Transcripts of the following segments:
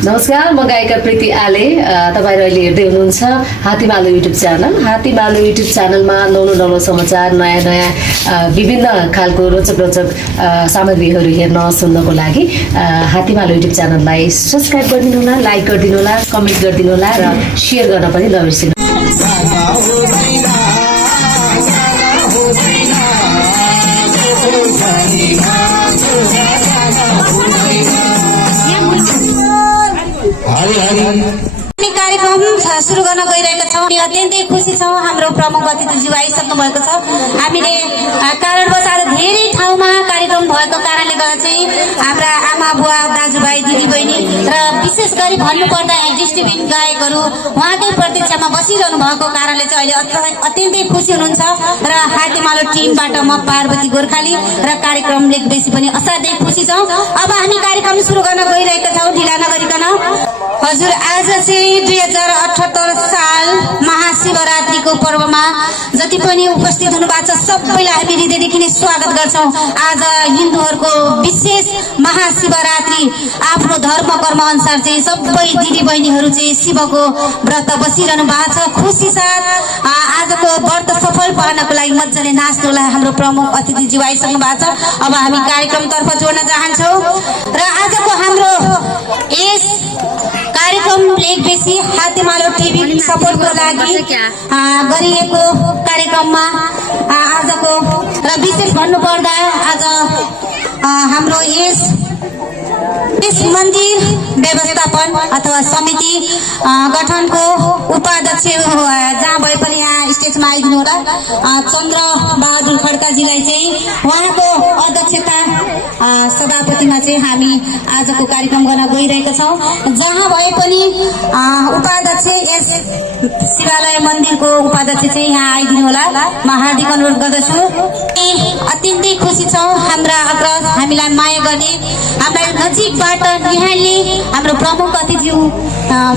नमस्कार, म गायिका प्रीति आले। तपाईहरु अहिले हेर्दै हुनुहुन्छ हात्तीमालो युट्युब च्यानल। हात्तीमालो युट्युब च्यानलमा नौलो समाचार, नयाँ विभिन्न खालको रोचक सामग्रीहरू हेर्न सुन्नको लागि हात्तीमालो युट्युब च्यानललाई सब्स्क्राइब गरिदिनु होला, लाइक गरिदिनु होला, कमेन्ट गरिदिनु होला र शेयर गर्न पनि नबिर्सिनु। कार्यक्रम सुरु गर्न गइरहेका छौँ। अत्यन्तै खुसी छौँ। हाम्रो प्रमुख अतिथिज्यू आइसक्नु भएको छ। हामीले कारणवश आज धेरै ठाउँमा कार्यक्रम भएको कारणले गर्दा चाहिँ हाम्रा आमा बुवा दाजुभाइ दिदीबहिनी र विशेष गरी भन्नुपर्दा डिस्ट्रिब्युट गायकहरू उहाँकै प्रतीक्षामा बसिरहनु भएको कारणले चाहिँ अहिले अत्यन्तै खुसी हुनुहुन्छ। र हात्तीमालो टिमबाट म पार्वती गोर्खाली र कार्यक्रम लेखबेसी पनि असाध्यै खुसी छौँ। अब हामी कार्यक्रम सुरु गर्न गइरहेका छौँ ढिला नगरिकन। हजुर, आज चाहिँ 2078 साल महाशिवरात्रिको पर्वमा जति पनि उपस्थित हुनुभएको छ सबैलाई हामी हृदयदेखि नै स्वागत गर्छौं। आज हिन्दूहरूको विशेष महाशिवरात्रि आफ्नो धर्म कर्म अनुसार चाहिँ सबै दिदी बहिनीहरू चाहिँ शिवको व्रत बसिरहनु भएको छ। खुसी साथ आजको व्रत सफल पार्नको लागि मजाले नाच्नुलाई हाम्रो प्रमुख अतिथिज्यू आइसक्नु भएको छ। अब हामी कार्यक्रमतर्फ जोड्न चाहन्छौँ र आजको हाम्रो यस कार्यक्रम लेखबेसी हात्तीमालो टिभी सपोर्टको लागि गरिएको कार्यक्रममा आजको र विशेष भन्नुपर्दा आज हाम्रो यस मन्दिर व्यवस्थापन अथवा समिति गठनको उपाध्यक्ष जहाँ भए पनि यहाँ स्टेजमा आइदिनु होला चन्द्र बहादुर खड्काजीलाई चाहिँ उहाँको अध्यक्षता सभापतिमा चाहिँ हामी आजको कार्यक्रम गर्न गइरहेका छौँ। जहाँ भए पनि उपाध्यक्ष यस शिवालय मन्दिरको उपाध्यक्ष चाहिँ यहाँ आइदिनु होला, म हार्दिक अनुरोध गर्दछु। अत्यन्तै खुसी छौँ। हाम्रा अग्रज हामीलाई माया गर्ने, हामीलाई नजिकबाट यहाँले हाम्रो प्रमुख अतिथि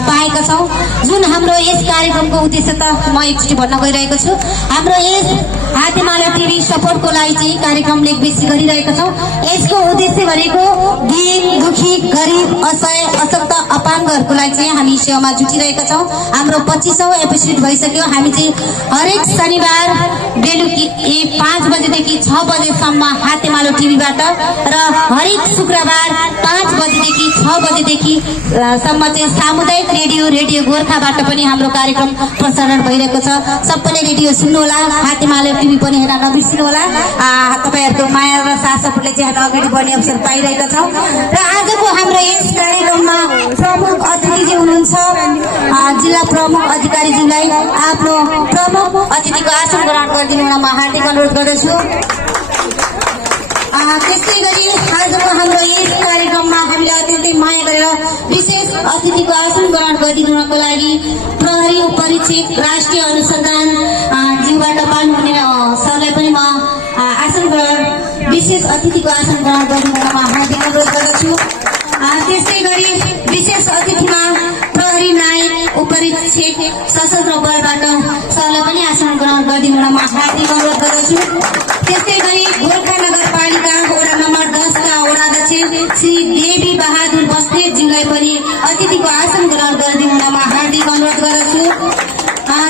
पाएका छौँ। जुन हाम्रो यस कार्यक्रमको उद्देश्य त म एकचोटि भन्न गइरहेको छु। हाम्रो यस हात्तीमालो टिभी सपोर्टको लागि चाहिँ कार्यक्रम लेखबेसी गरिरहेका छौँ। यसको उद्देश्य भनेको दीन दुखी गरिब असहाय अशक्त अपाङ्गहरूको लागि चाहिँ हामी सेवामा जुटिरहेका छौँ। हाम्रो 25औं एपिसोड भइसक्यो। हामी चाहिँ हरेक शनिबार बेलुकी 5 बजेदेखि 6 बजेसम्म हात्तीमालो टिभीबाट र हरेक शुक्रबार 5 बजेदेखि 6 बजेदेखि सम्म चाहिँ सामुदायिक रेडियो गोर्खाबाट पनि हाम्रो कार्यक्रम प्रसारण भइरहेको छ। सबैले रेडियो सुन्नुहोला, हात्तीमालो टिभी पनि हेर्न नबिर्सिनु होला। तपाईहरुको माया र साथसफलले चाहिँ हामी अगाडि बढ्ने अवसर पाइरहेका छौँ। र आजको हाम्रो यस कार्यक्रममा प्रमुख अतिथि हुनुहुन्छ जिल्ला प्रमुख अधिकारीज्यूलाई आफ्नो प्रमुख अतिथिको आसन ग्रहण गरिदिनु हुन म हार्दिक अनुरोध गर्दछु। त्यसै गरी आजको हाम्रो यस कार्यक्रममा हामीले अत्यन्तै माया गरेर विशेष अतिथिको आसन ग्रहण गरिदिनुको लागि प्रहरी उपरीक्षक राष्ट्रिय अनुसन्धान ज्यूबाट पाल्नुहुने सरलाई पनि म आसन ग्रहण विशेष अतिथिको आसन ग्रहण गरिदिनुमा हार्दिक अनुरोध गर्दछु। त्यसै गरी विशेष अतिथिमा प्रहरी नायक उपरीक्षक सशस्त्र बलबाट सरलाई पनि आसन ग्रहण गरिदिनुमा हार्दिक अनुरोध गर्दछु। त्यसै गरी गोर्खा नगरपालिका वडा नम्बर 10 का वडाध्यक्ष श्री देवी बहादुर बस्नेतज्यूलाई पनि अतिथिको आसन ग्रहण गरिदिनुमा हार्दिक अनुरोध गर्दछु।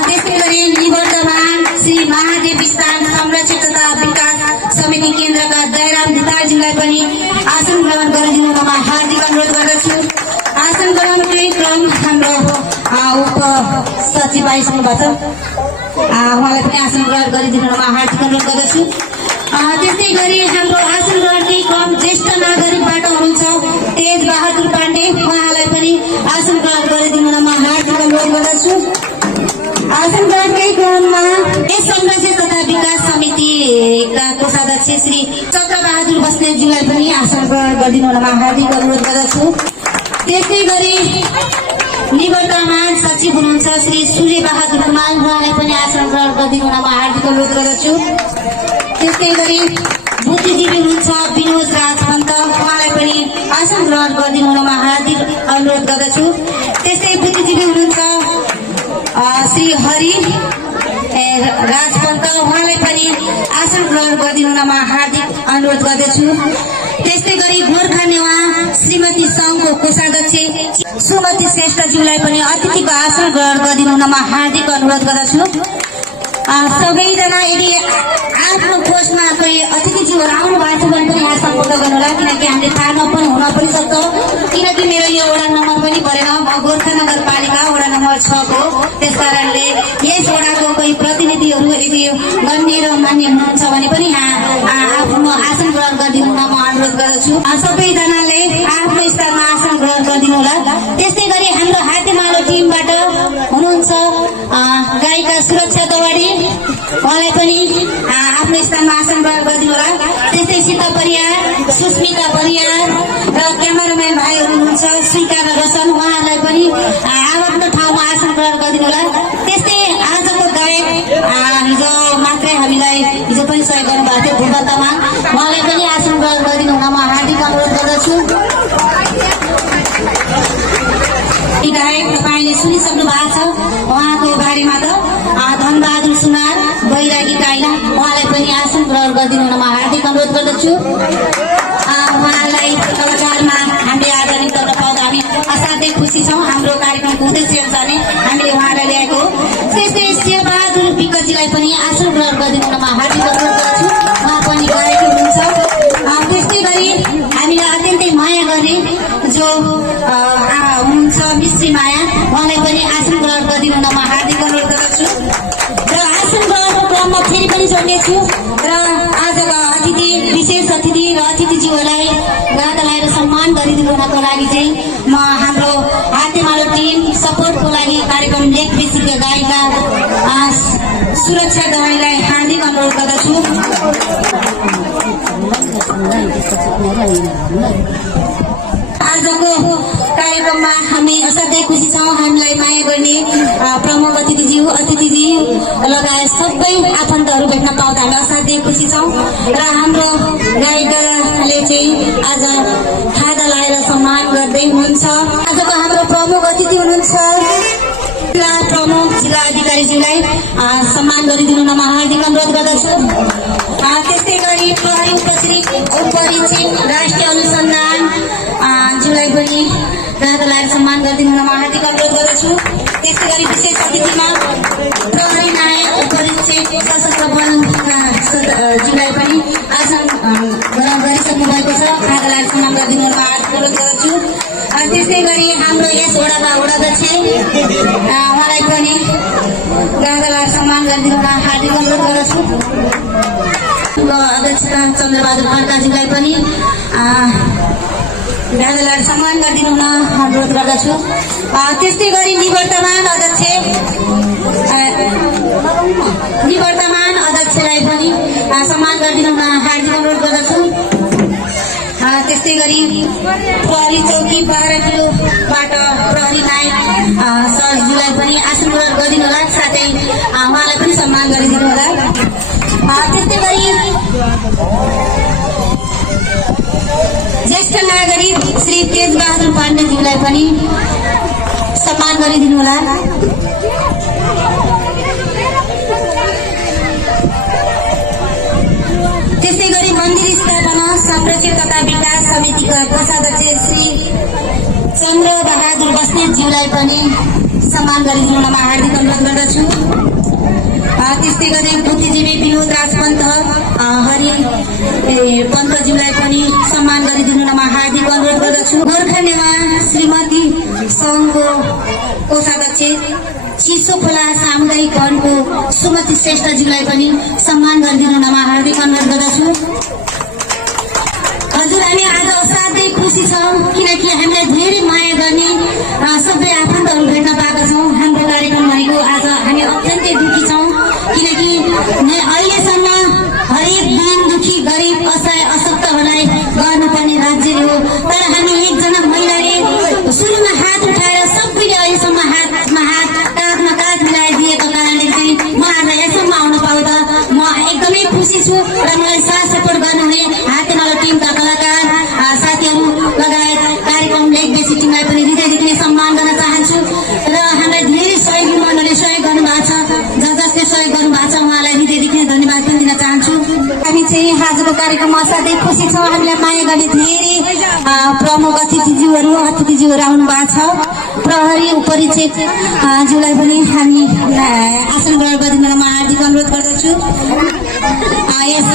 त्यसै गरी निवर्तमान श्री महादेव स्थान संरक्षण तथा विकास समिति केन्द्रका दयाराम धितालज्यूलाई पनि आसन ग्रहण गरिदिनुमा हार्दिक अनुरोध गर्दछु। आसन ग्रहणकै क्रम हाम्रो उप सचिव आइसक्नु भएको छ, उहाँलाई पनि आसन ग्रहण गरिदिनुमा हार्दिक अनुरोध गर्दछु। त्यसै गरी हाम्रो आसन ग्रहणकै क्रम ज्येष्ठ नागरिकबाट हुनुहुन्छ तेज बहादुर पाण्डे, उहाँलाई पनि आसन ग्रहण गरिदिनुमा हार्दिक अनुरोध गर्दछु। आसन ग्रहणकै क्रममा यस संरक्षण तथा विकास समितिका कोषाध्यक्ष श्री चक्रबहादुर बस्नेतज्यूलाई पनि आसन ग्रहण गरिदिनुमा हार्दिक अनुरोध गर्दछु। त्यसै गरी निवर्तमान सचिव हुनुहुन्छ श्री सूर्य बहादुर कुमार, उहाँलाई पनि आसन ग्रहण गरिदिनुमा हार्दिक अनुरोध गर्दछु। त्यसै गरी बुद्धिजीवी हुनुहुन्छ विनोद राज पन्त, उहाँलाई पनि आसन ग्रहण गरिदिनुमा हार्दिक अनुरोध गर्दछु। त्यस्तै बुद्धिजीवी हुनुहुन्छ श्री हरि राजपन्त, उहाँलाई पनि आसन ग्रहण गरिदिनुमा हार्दिक अनुरोध गर्दछु। त्यस्तै गरी गोर्खा नेवा श्रीमती संघको कोषाध्यक्ष सुमति श्रेष्ठज्यूलाई पनि अतिथिको आसन ग्रहण गरिदिनु हुनमा हार्दिक अनुरोध गर्दछु। सबैजना यदि आफ्नो पोस्टमा कोही अतिथिज्यूहरू आउनु भएको छ भने पनि यहाँ सम्पर्क गर्नुहोला, किनकि हामीले थाहा नपनि हुन पनि सक्छ। किनकि मेरो यो वडा नम्बर पनि परेन, म गोर्खा नगरपालिका वडा नम्बर 6 को, त्यस कारणले यस वडाको कोही प्रतिनिधिहरू यदि गण्य र मान्य हुनुहुन्छ भने पनि यहाँ आफ्नो आसन ग्रहण गरिदिनु हुन म अनुरोध गर्दछु। सबैजनाले आफ्नो स्थानमा आसन ग्रहण गरिदिनु होला। त्यस्तै गरी हाम्रो हातेमालो टिमबाट हुनुहुन्छ गायिका सुरक्षा दवाडी, उहाँलाई पनि आफ्नो स्थानमा आसन ग्रहण गरिदिनु होला। त्यस्तै सीता परियार, सुस्मिता परियार र क्यामेराम्यान भाइहरू हुनुहुन्छ स्वीकार रोशन, उहाँहरूलाई पनि आफ्नो ठाउँमा आसन ग्रहण गरिदिनु होला। त्यस्तै आजको गायक हिजो मात्रै हामीलाई हिजो पनि सहयोग गर्नुभएको थियो भूपा तामाङ, उहाँलाई पनि आसन ग्रहण गरिदिनु हुन म हार्दिक अनुरोध गर्दछु। गायक तपाईँले सुनिसक्नु भएको छ, उहाँको बारेमा त धनबहादुर सुनार बैरागी काइला, उहाँलाई पनि आसन ग्रहण गरिदिनु हुन म हार्दिक अनुरोध गर्दछु। उहाँलाई कलाकारमा हामीले आज निम्ताउन पाउँदा हामी असाध्यै खुसी छौँ। हाम्रो कार्यक्रमको उद्देश्य अनुसार नै हामीले उहाँलाई ल्याएको। त्यस्तै शेरबहादुर विकजीलाई पनि आसन ग्रहण गरिदिनु हुन म हार्दिक अनुरोध गर्दछु, उहाँ पनि गायकै हुनुहुन्छ। त्यस्तै गरी हामीलाई अत्यन्तै माया गर्ने जो हुनुहुन्छ मिश्री माया, उहाँलाई पनि आसन ग्रहण गरिदिनु हुन म हार्दिक अनुरोध गर्दछु। र आसन ग्रहणको क्रममा फेरि पनि जोड्नेछु र आजका अतिथि, विशेष अतिथि र अतिथिज्यूहरूलाई गाता लगाएर सम्मान गरिदिनु हुनको लागि चाहिँ म हाम्रो हातेमालो टिम सपोर्टको लागि कार्यक्रम लेख बेसीका गायिका सुरक्षा दवाईलाई हार्दिक अनुरोध गर्दछु। आजको कार्यक्रममा हामी असाध्यै खुसी छौँ। हामीलाई माया गर्ने प्रमुख अतिथिज्यू लगायत सबै आफन्तहरू भेट्न पाउँदा हामी असाध्यै खुसी छौँ। र हाम्रो गायिकाले चाहिँ आज खादा लगाएर सम्मान गर्दै हुनुहुन्छ। आजको हाम्रो प्रमुख अतिथि हुनुहुन्छ जिल्ला प्रमुख जिल्ला अधिकारीज्यूलाई सम्मान गरिदिनु हुन म हार्दिक अनुरोध गर्दछु। त्यस्तै गरी प्रहरी उपरीक्षक राष्ट्रिय अनुसन्धान ज्यूलाई पनि गाता लगाएर सम्मान गरिदिनु हुन म हार्दिक अनुरोध गर्दछु। त्यस्तै गरी विशेष अतिथिमा प्रहरी नायक उपरीक्षक सशस्त्र बल ज्यूलाई पनि आसन ग्रहण गरिसक्नु भएको छ, गाता लगाएर सम्मान गरिदिनु हुन म हार्दिक अनुरोध गर्दछु। त्यस्तै गरी हाम्रो यस वडाका वडाध्यक्ष उहाँलाई पनि गाता लगाएर सम्मान गरिदिनु हुन हार्दिक अनुरोध गर्दछु। अध्यक्ष चन्द्रबहादुर खड्काज्यूलाई पनि गाता लगाएर सम्मान गरिदिनु हुन अनुरोध गर्दछु। त्यस्तै गरी निवर्तमान अध्यक्षलाई पनि सम्मान गरिदिनु हुन हार्दिक अनुरोध गर्दछु। त्यस्तै गरी प्रहरी चौकी 12 किलोबाट प्रहरी नायक सरज्यूलाई पनि आसन ग्रहण गरिदिनु होला, साथै उहाँलाई पनि सम्मान गरिदिनु होला। त्यस्तै गरी ज्येष्ठ नागरिक श्री तेजबहादुर पाण्डेज्यूलाई पनि सम्मान गरिदिनु होला। त्यसै गरी मन्दिर स्थापना संरक्षण तथा विकास समितिका कोषाध्यक्ष श्री चन्द्रबहादुर बस्नेतज्यूलाई पनि सम्मान गरिदिनु हुन म हार्दिक अनुरोध गर्दछु। त्यस्तै गरी बुद्धिजीवी विनोद राजपन्त हरि पन्तज्यूलाई पनि सम्मान गरिदिनु हुन म हार्दिक अनुरोध गर्दछु। गोर्खा नेवा श्रीमती सङ्घको कोषाध्यक्ष चिसो खोला सामुदायिक भवनको सुमति श्रेष्ठज्यूलाई पनि सम्मान गरिदिनु हुन म हार्दिक अनुरोध गर्दछु। हजुर, हामी आज असाध्यै खुसी छौँ, किनकि हामीलाई धेरै माया गर्ने सबै आफन्तहरू भेट्न पाएका छौँ। हाम्रो कार्यक्रम भनेको आज हामी अत्यन्तै दुःखी छौँ, किनकि अहिलेसम्म हरेक दिन दुखी गरिब असहाय अशक्तहरूलाई गर्नुपर्ने राज्य हो। तर हामी एकजना महिलाले सुरुमा हात उठाएर सबैले अहिलेसम्म हातमा हात काँधमा काँध मिलाइदिएको कारणले चाहिँ म आज यसम्म आउन पाउँदा म एकदमै खुसी छु। र मलाई साथ सपोर्ट गर्नुहुने हातेमालो टिमका कलाकार साथीहरू लगायत कार्यक्रम लेख बेसी टिमलाई पनि हृदयदेखि नै सम्मान गर्न चाहन्छु। र हामीलाई धेरै सहयोगी मनले सहयोग गर्नुभएको छ, जसले सहयोग गर्नुभएको छ उहाँलाई हृदयदेखि नै धन्यवाद पनि दिन चाहन्छु। हामी चाहिँ पनि आजको कार्यक्रममा असाध्यै खुसी छौँ। हामीलाई माया गर्ने धेरै प्रमुख अतिथिज्यूहरू आउनु भएको छ। प्रहरी उपरीक्षक ज्यूलाई पनि हामी आसन ग्रहण गरिदिन म हार्दिक अनुरोध गर्दछु। यस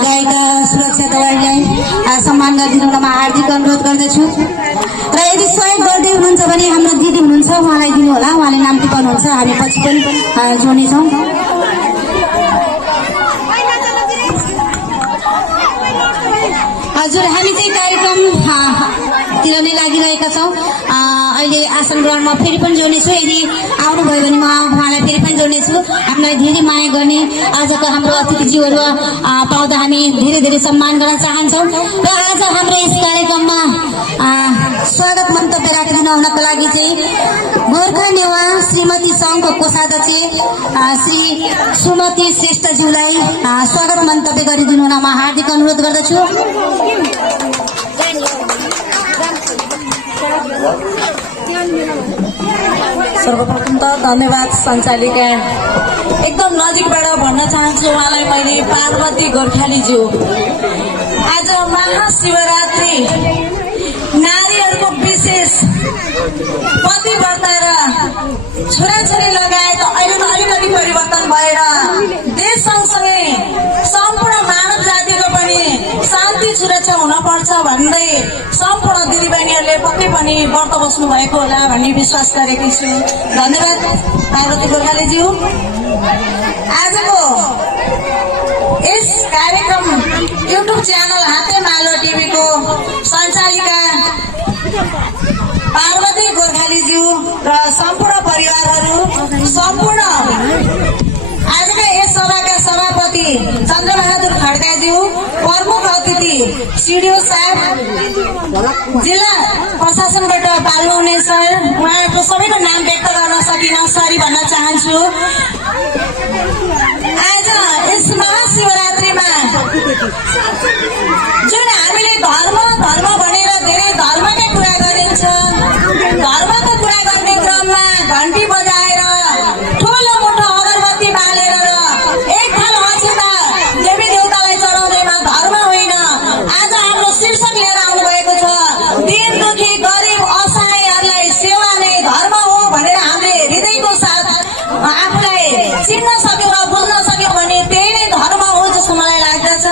गायिका सुरक्षा दवाईलाई सम्मान गरिदिन म हार्दिक अनुरोध गर्दछु। र यदि सहयोग गर्दै हुनुहुन्छ भने हाम्रो दिदी हुनुहुन्छ, उहाँलाई दिनु होला, उहाँले नाम टिपाउनुहुन्छ, हामी पछि पनि जोड्नेछौँ। हजुर, हामी चाहिँ कार्यक्रमतिर नै लागिरहेका छौँ। अहिले आसन ग्रहणमा फेरि पनि जोड्नेछु, यदि आउनुभयो भने म उहाँलाई फेरि पनि जोड्नेछु। हामीलाई धेरै माया गर्ने आजको हाम्रो अतिथिज्यूहरू पाउँदा हामी धेरै धेरै सम्मान गर्न चाहन्छौँ। र आज हाम्रो यस कार्यक्रममा स्वागत मन्तव्य राखिदिन हुनको लागि चाहिँ गोर्खा नेवा श्रीमती सङ्घको कोषाध्यक्ष श्री सुमति श्रेष्ठज्यूलाई स्वागत मन्तव्य गरिदिनु हुन म हार्दिक अनुरोध गर्दछु। सर्वप्रथम त धन्यवाद सञ्चालिका। एकदम नजिकबाट भन्न चाहन्छु उहाँलाई मैले, पार्वती गोर्खालीज्यू। आज महाशिवरात्रि नारीहरूको विशेष पतिव्रता र छोराछोरी लगायत अहिले त अलिकति परिवर्तन भएर देश सँगसँगै सम्पूर्ण मानव जातिको पनि शान्ति सुरक्षा हुनपर्छ भन्दै सम्पूर्ण दिदीबहिनीहरूले पक्कै पनि व्रत बस्नु भएको होला भन्ने विश्वास गरेकी छु। धन्यवाद पार्वती गोर्खालीज्यू। आजको यस कार्यक्रम युट्युब च्यानल हातेमालो टिभीको सञ्चालिका पार्वती गोर्खालीज्यू र सम्पूर्ण परिवारहरू, सम्पूर्ण आजका यस सभाका सभापति चन्द्रबहादुर खड्काज्यू, प्रमुख अतिथि सिडिओ साहब, जिल्ला प्रशासनबाट पाल्नुहुने सर, उहाँहरूको सबैको नाम व्यक्त गर्न सकिनँ, सरी भन्न चाहन्छु। आज यस महाशिवरात्रिमा जुन हामीले धर्म भनेर धेरै धर्मकै कुरा गरिन्छ, धर्मको कुरा गर्ने क्रममा घन्टी बजाएर ठुलो मोटो अगरबत्ती बालेर र एक थाल अक्षता देवी देवतालाई चढाउँदैमा धर्म होइन। आज हाम्रो शीर्षक लिएर आउनु भएको छ, दिन दुखी गरिब असहायहरूलाई सेवा नै धर्म हो भनेर हामीले हृदयको साथ आफूलाई चिन्न सक्यौँ र बुझ्न सक्यौँ भने त्यही नै धर्म हो जस्तो मलाई लाग्दछ।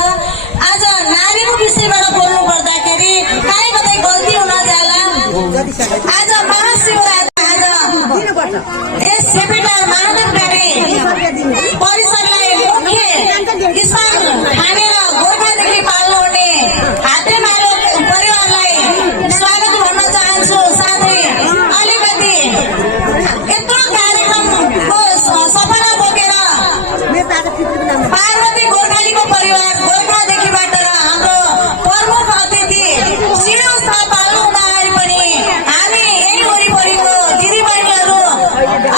आज नारीको विषयबाट बोल्नु पर्दाखेरि काहीँ कतै गल्ती हुन जाला। आज महाशिवरात्रि, आज यस सेपेटार महादेवकारी परिसरलाई मुख्य स्थान ठानेर गोर्खादेखि पाल्नुहुने हातेमालो परिवारलाई स्वागत भन्न चाहन्छु। साथै अलिकति यत्रो कार्यक्रमको सफलता बोकेर पार्वती गोर्खालीको परिवार गोर्खादेखिबाट र हाम्रो प्रमुख अतिथि शिरस्था पाल्नु हुँदाखेरि पनि हामी यही वरिपरिको दिदीबहिनीहरू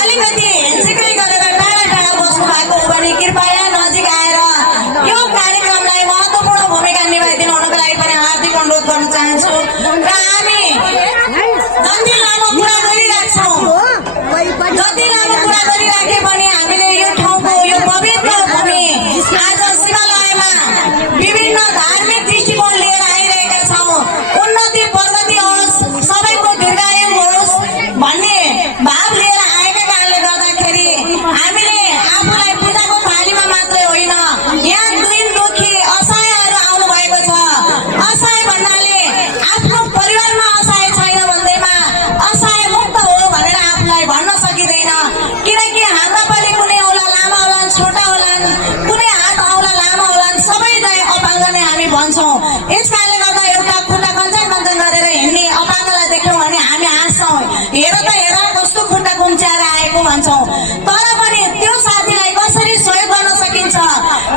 अलिकति हेन्सिक्री गरेर टाढा टाढा बस्नु भएको हो भने कृपया नजिक आएर यो कार्यक्रमलाई महत्त्वपूर्ण भूमिका निभाइदिनु हुनको लागि पनि हार्दिक अनुरोध गर्न चाहन्छु। र हामी जति लामो कुरा गरिराख्छौँ, जति लामो कुरा गरिराखे पनि हामीले यो ठाउँको यो पवित्र भूमि आज शिवालयमा विभिन्न धार्मिक दृष्टिकोण लिएर आइरहेका छौँ। उन्नति प्रगति होस्, सबैको दीर्घायु होस् भन्ने भाव लिएर आएका कारणले गर्दाखेरि हामीले आफूलाई पूजाको थालीमा मात्रै होइन, यहाँ दिन दुखी असहायहरू आउनु भएको छ। असहाय भन्नाले आफ्नो परिवारमा असहाय छैन भन्दैमा असहाय मुक्त हो भनेर आफूलाई भन्न सकिँदैन। किनकि हाम्रा पनि कुनै औला लामा होलान्, छोटा होलान्, कुनै हात औला लामा होलान्, सबैलाई अपाङ्ग नै हामी भन्छौँ। यस कारणले गर्दा एउटा खुट्टा कञ्चन गरेर हिँड्ने अपाङ्गलाई देख्यौँ भने हामी हाँस्छौँ, हेर त हेर कस्तो खुट्टा कुम्च्याएर आएको भन्छौँ। तर पनि त्यो साथीलाई कसरी सहयोग गर्न सकिन्छ,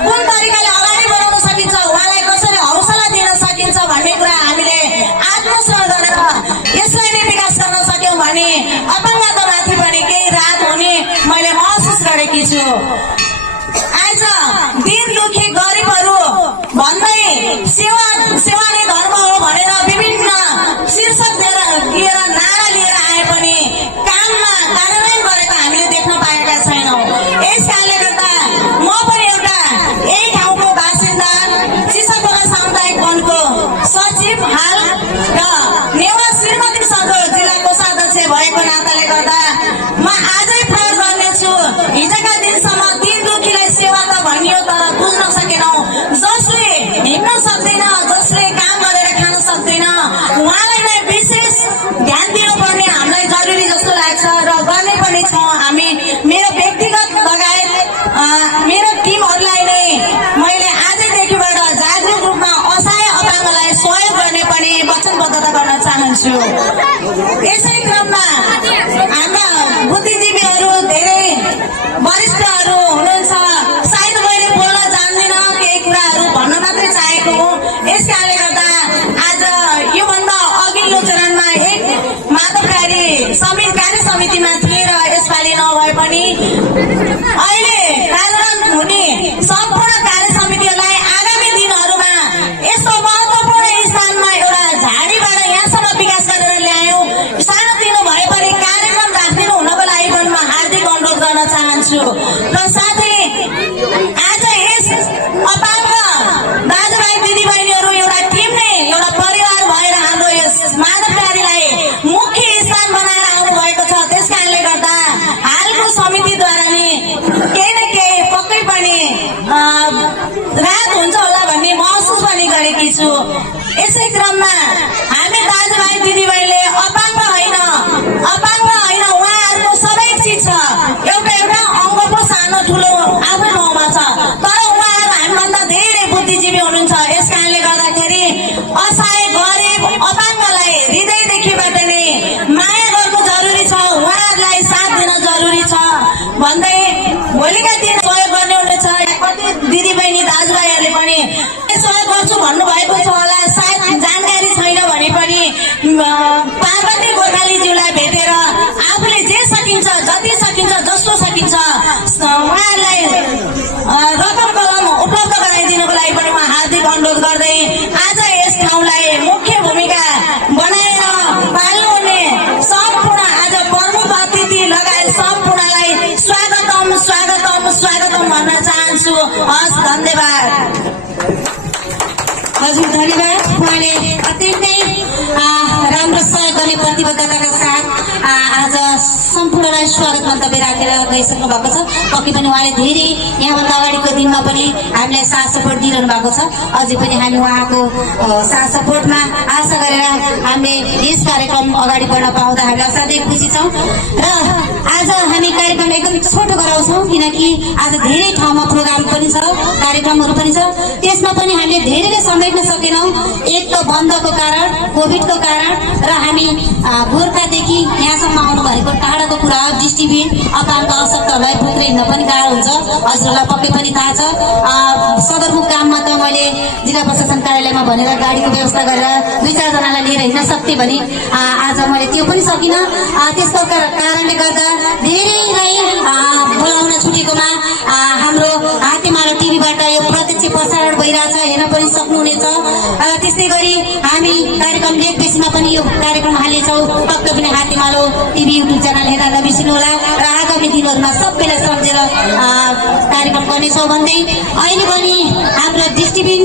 कुन तरिकाले अगाडि बढाउन सकिन्छ, उहाँलाई कसरी हौसला दिन सकिन्छ भन्ने कुरा हामीले आत्मश्रवण गरेर यसलाई नै विकास गर्न सक्यौँ भने अपाङ्गतामाथि पनि केही राहत हुने मैले महसुस गरेकी छु। आज दिन दुखी गरिबहरू भन्दै सेवा नै धर्म हो भनेर विभिन्न शीर्षक दिएर नारा लिएर आए पनि काममा कार्यान्वयन गरेको हामीले देख्न पाएका छैनौँ। यस कारणले गर्दा म पनि एउटा यही ठाउँको चाहन्छु। यसै क्रममा हामी दाजुभाइ दिदीबहिनीले अपाङ्ग होइन उहाँहरूको सबै चिज छ। एउटा अङ्ग पो सानो ठुलो आफ्नै ठाउँमा छ, तर उहाँहरू हामीभन्दा धेरै बुद्धिजीवी हुनुहुन्छ। यस कारणले गर्दाखेरि असहाय गरिब अपाङ्गलाई हृदयदेखिबाट नै माया गर्नु जरुरी छ, उहाँहरूलाई साथ दिन जरुरी छ भन्दै भोलिका दिन सहयोग गर्ने हुनेछ। कति दिदीबहिनी दाजुभाइहरूले पनि सहयोग गर्छु भन्नुभएको छ होला, सायद जानकारी छैन भने पनि पार्वती गोर्खालीज्यूलाई भेटेर आफूले जे सकिन्छ, जति सकिन्छ, जस्तो सकिन्छ उहाँहरूलाई रकम कलम उपलब्ध गराइदिनुको लागि पनि म हार्दिक अनुरोध गर्दै आज यस ठाउँलाई मुख्य भूमिका बनाएर पाल्नुहुने सम्पूर्ण आज प्रमुख अतिथि लगायत सम्पूर्णलाई स्वागतम भन्न चाहन्छु। हस्, धन्यवाद। हजुर, धन्यवाद। उहाँले अत्यन्तै राम्रो सहयोग गर्ने प्रतिबद्धताका साथ आज सम्पूर्णलाई स्वागत मन्तव्य राखेर गइसक्नु भएको छ। पक्कै पनि उहाँले धेरै यहाँभन्दा अगाडिको दिनमा पनि हामीलाई साथ सपोर्ट दिइरहनु भएको छ। अझै पनि हामी उहाँको साथ सपोर्टमा आशा गरेर हामीले यस कार्यक्रम अगाडि बढ्न पाउँदा हामीलाई असाध्यै खुसी छौँ। र आज हामी कार्यक्रम एकदम छोटो गराउँछौँ, किनकि आज धेरै ठाउँमा प्रोग्राम पनि छ, कार्यक्रमहरू पनि छ। त्यसमा पनि हामीले धेरैले समेट्न सकेनौँ। एक त बन्दको कारण, कोभिडको कारण, र हामी गोर्खादेखि यहाँसम्म आउनु भनेको टाढाको कुरा हो। दृष्टिबिन अपाङ्ग अशक्तहरूलाई पुग्न हिँड्न पनि गाह्रो हुन्छ, हजुरहरूलाई पक्कै पनि थाहा छ। सदरमुकाममा त मैले जिल्ला प्रशासन कार्यालयमा भनेर गाडीको व्यवस्था गरेर 2-4जनालाई लिएर हिँड्न सक्थेँ भने आज मैले त्यो पनि सकिनँ। त्यसको कारणले गर्दा धेरैलाई बोलाउन छुटेकोमा हाम्रो हातेमालो टिभीबाट यो प्रत्यक्ष प्रसारण भइरहेछ, हेर्न पनि सक्नुहुनेछ। त्यस्तै गरी हामी कार्यक्रम लेखपेशीमा पनि यो कार्यक्रम हाल्नेछौँ। पक्कै पनि हातेमालो टिभी युट्युब च्यानल हेर्न नबिर्सिनुहोला र आगामी दिनहरूमा सबैलाई सम्झेर कार्यक्रम गर्नेछौँ भन्दै अहिले पनि हाम्रो दृष्टिबिन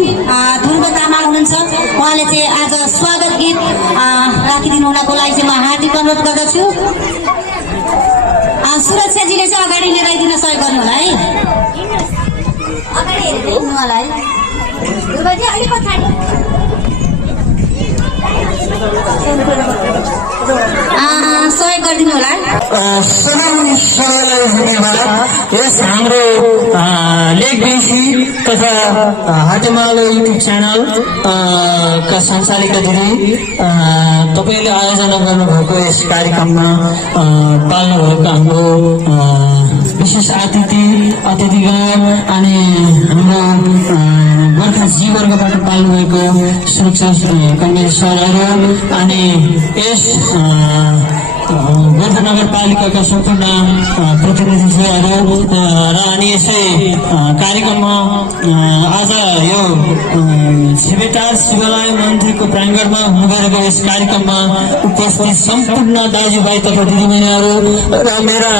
ध्रुव तामाङ हुनुहुन्छ, उहाँले चाहिँ आज स्वागत गीत राखिदिनु हुनको लागि चाहिँ म हार्दिक अनुरोध गर्दछु। सुरक्षाजीले चाहिँ अगाडि लिएर आइदिन सहयोग गर्नु होला है, अगाडि हेरिदिनु होला है। ध्रुवजी अलिक पछाडि सहयोग गरिदिनु होला। यस हाम्रो लेखबेसी तथा हातेमालो युट्युब च्यानल का सञ्चालिका दिदी, तपाईँले आयोजना गर्नुभएको यस कार्यक्रममा पाल्नुभएको हाम्रो विशेष अतिथिगण अनि हाम्रो गोर्खा जीवर्गबाट पाल्नुभएको सुरक्षा कर्मी सरहरू अनि यस गोर्खा नगरपालिकाका सम्पूर्ण प्रतिनिधिहरू र अनि यसै कार्यक्रममा आज यो छिमेटार शिवालय मन्दिरको प्राङ्गणमा हुनुभएको यस कार्यक्रममा उपस्थित सम्पूर्ण दाजुभाइ तथा दिदीबहिनीहरू र मेरा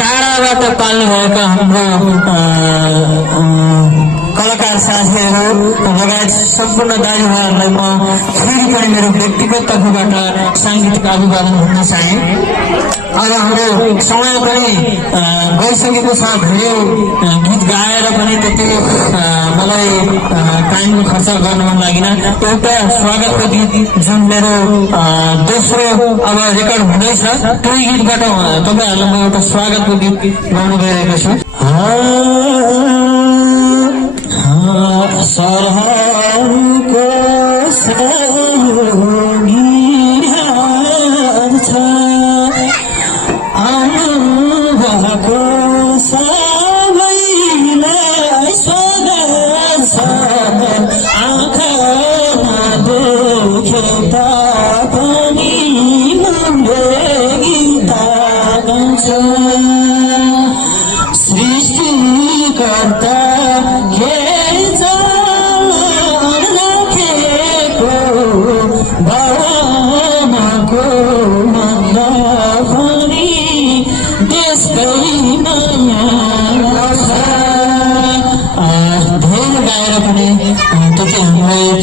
टाढाबाट पाल्नुभएका हाम्रो कलाकार साथीहरू लगायत सम्पूर्ण दाजुभाइहरूलाई म फेरि पनि मेरो व्यक्तिगत तर्फबाट साङ्गीतिक अभिवादन भन्न चाहे। अब हाम्रो समय पनि गइसकेको छ, धेरै गीत गाएर पनि त्यति मलाई टाइमको खर्च गर्न मन लागेन। एउटा स्वागतको गीत जुन मेरो दोस्रो अब रेकर्ड हुँदैछ, त्यो गीतबाट तपाईँहरूलाई म एउटा स्वागतको गीत गाउन गइरहेको छु। सरहरूको सहयोगी छ, आउनुभएको सबैलाई स्वागत छ। आँखामा देख्यो तापनि मुले गीत गाउँछ। सृष्टिकर्ता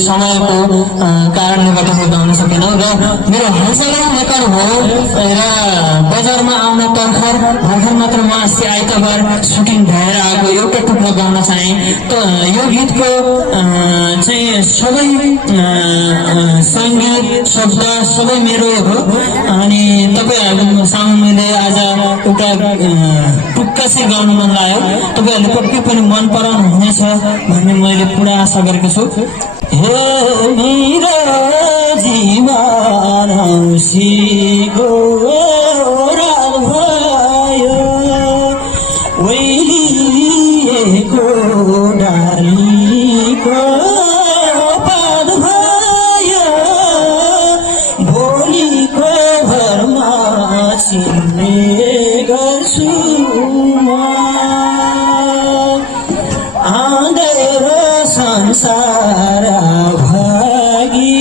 समयको कारणले गर्दा गाउन सकेनौँ र मेरो हौसला बेकार हो र बजारमा आउन भर्खर मात्र म अस्ति आइतबार सुटिङ भएर आएको एउटा टुक्रा गाउन चाहे। यो गीतको चाहिँ सबै सङ्गीत शब्द सबै मेरो हो। अनि तपाईँहरूको सामु मैले आज एउटा टुक्का चाहिँ गाउनु मन लाग्यो, तपाईँहरूले पक्कै पनि मन पराउनु हुनेछ भन्ने मैले पुरा आशा गरेको छु। हे मेरो जीवन औँसीको ओराल भयो, ओइलिएको डालीको पात भयो, भोलिको घरमा चिन्ने गर्छु म। आँधेरो संसार भागी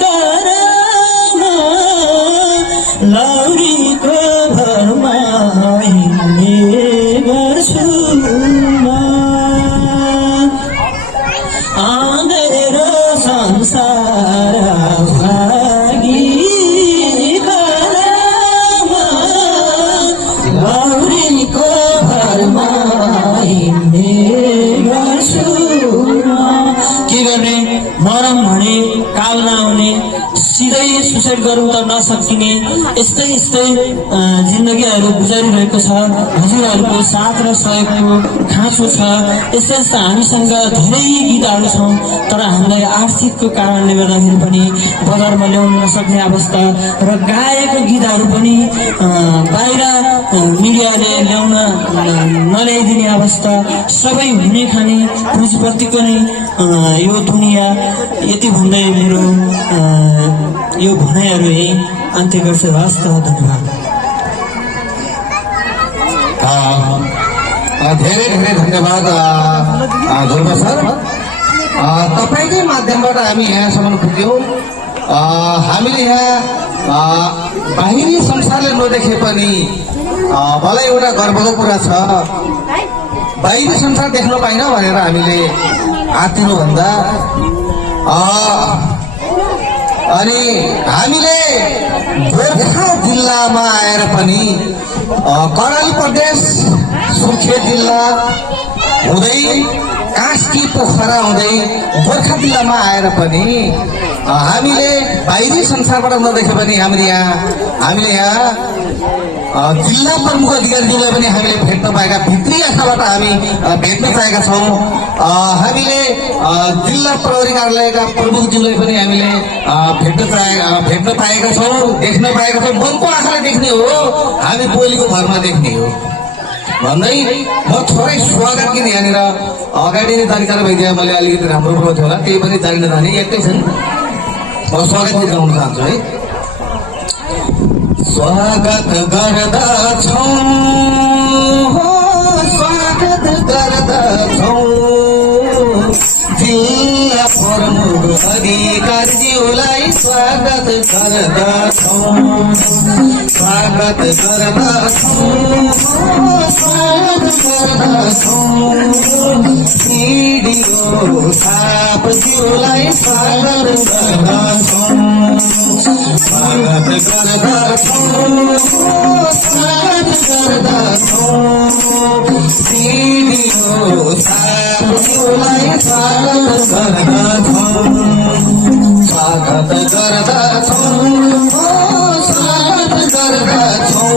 करमा, लौरीको घरमा हिँड्ने गर्छु म। आँधेरो संसार भागी करमा, लौरीको घरमा हिँड्ने गर्छु म। के गर्ने, मरम भने काल नआउने, सिधै सुसाइड गर्नु त नसकिने, यस्तै यस्तै जिन्दगीहरू गुजारिरहेको छ। हजुरहरूको साथ र सहयोगको खाँचो छ। यस्तै यस्ता हामीसँग धेरै गीतहरू छौँ, तर हामीलाई आर्थिकको कारणले गर्दाखेरि पनि बजारमा ल्याउन नसक्ने अवस्था र गाएको गीतहरू पनि बाहिर मिडियाले ल्याउन नल्याइदिने अवस्था, सबै हुने खाने पुँजीपतिको नै यो दुनियाँ। यति भन्दै मेरो यो भनाइहरू यही अन्त्य गर्छु। हस्त धन्यवाद। धेरै धेरै धन्यवाद ध्रुव सर। तपाईँकै माध्यमबाट हामी यहाँसम्म पुग्यौँ। हामीले यहाँ बाहिरी संसारले नदेखे पनि मलाई एउटा गर्वको कुरा छ, बाहिरी संसार देख्न पाइन भनेर हामीले आत्तिनुभन्दा अनि हामीले गोर्खा जिल्लामा आएर पनि कर्णाली प्रदेश सुर्खेत जिल्ला हुँदै कास्की पोखरा हुँदै गोर्खा जिल्लामा आएर पनि हामीले बाहिरी संसारबाट नदेखे पनि हामीले यहाँ जिल्ला प्रमुख अधिकारीज्यूलाई पनि हामीले भेट्न पाएका, भित्री आशाबाट हामी भेट्न चाहेका छौँ। हामीले जिल्ला प्रहरी कार्यालयका प्रमुखज्यूलाई पनि हामीले भेट्न पाएका छौँ, देख्न पाएका छौँ। मनको आँखाले देख्ने हो, हामी बोलीको भरमा देख्ने हो भन्दै म थोरै स्वागत गीत यहाँनिर अगाडि नै जानकारी भइदिए मैले अलिकति राम्रो भएको थियो होला, त्यही पनि जान्न जाने एकैछिन म स्वागत गीत गाउन चाहन्छु है। स्वागत गर्दछौँ, स्वागत गर्दछौँ जिल्ला प्रमुख अधिकारीज्यूलाई स्वागत गर्दछौँ, स्वागत गर्दछौँ, स्वागत गर्दछौँ सिडिओ सापज्यूलाई स्वागत गर्दछौँ, स्वागत गर्दछौँ, स्वागत गर्दछौँ सिडिओ सापज्यूलाई स्वागत गर्दछौँ, स्वागत गर्दछौँ, स्वागत गर्दछौँ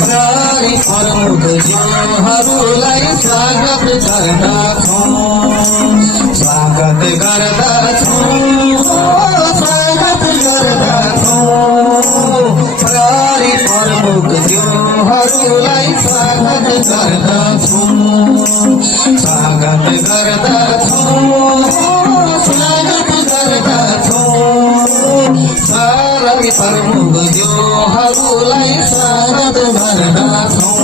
प्रहरी प्रमुखज्यूहरूलाई स्वागत गर्दछौँ, स्वागत गर्दछौँ, स्वागत गर्दछौँ प्रहरी प्रमुखज्यूहरूलाई स्वागत गर्दछौँ, स्वागत गर्दछौँ, स्वागत गर्दछौँ प्रहरी प्रमुखज्यूहरूलाई स्वागत गर्दछौँ,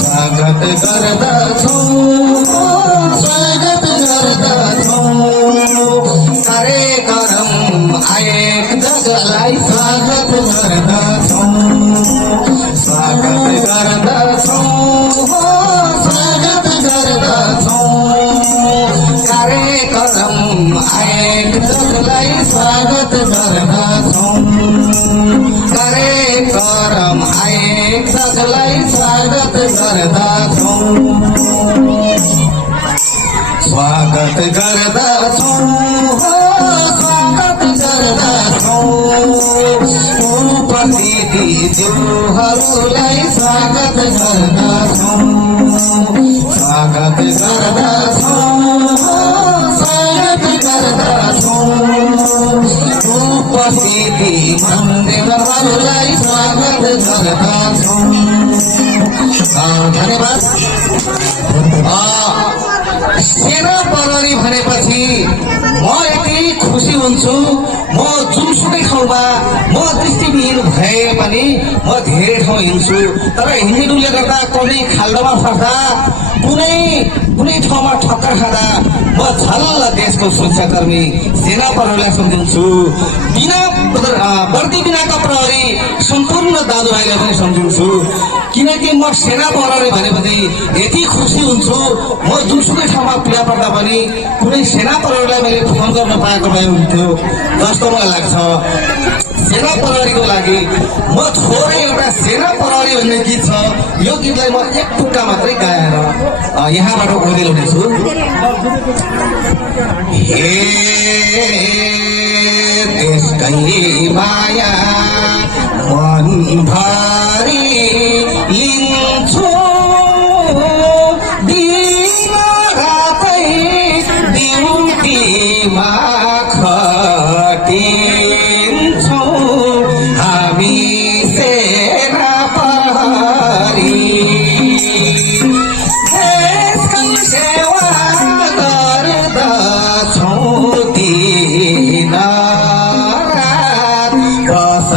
स्वागत गर्दछौँ, स्वागत गर्दछौँ कार्यक्रम आएक जगलाई स्वागत गर्दछौँ, स्वागत गर्दछौँ, स्वागत गर्दछौँ कार्यक्रम आएक जगलाई स्वागत गर्दछौँ, कार्यक्रम स्वागत गर्दछौँ स्वागत गर्दछौँ उपस्थिति ज्यूहरूलाई स्वागत गर्दछौँ स्वागत गर्दछौँ स्वागत गर्दछौँ उपस्थिति मन्दिरहरूलाई स्वागत गर्दछौँ। धन्यवाद। सेना प्रहरी भनेपछि म यति खुसी हुन्छु। म जुनसुकै ठाउँमा म दृष्टिविहीन भए पनि म धेरै ठाउँ हिँड्छु, तर हिँड्नुले गर्दा कुनै खाल्डोमा फर्दा कुनै ठाउँमा ठक्कर खाँदा म झल्ल देशको सुरक्षाकर्मी सेना प्रहरीलाई सम्झिन्छु। बिना वर्दी बिनाका प्रहरी सम्पूर्ण दाजुभाइलाई पनि सम्झिन्छु, किनकि म सेना प्रहरी भनेपछि यति खुसी हुन्छु। म जुनसुकै ठाउँमा पीडा पर्दा पनि कुनै सेना प्रहरीलाई मैले फोन गर्न पाएको भए हुन्थ्यो जस्तो मलाई लाग्छ। सेना प्रहरीको लागि म थोरै एउटा सेना प्रहरी भन्ने गीत छ, यो गीतलाई म एक टुक्का मात्रै गाएर यहाँबाट ओदेल हुनेछु। हे देशकै माया मनभरि लिन्छु दिन रातै ड्युटीमा खटिन्छौँ हामी सेना प्रहरी। देशकै सेवा गर्दछौँ दिन रात बस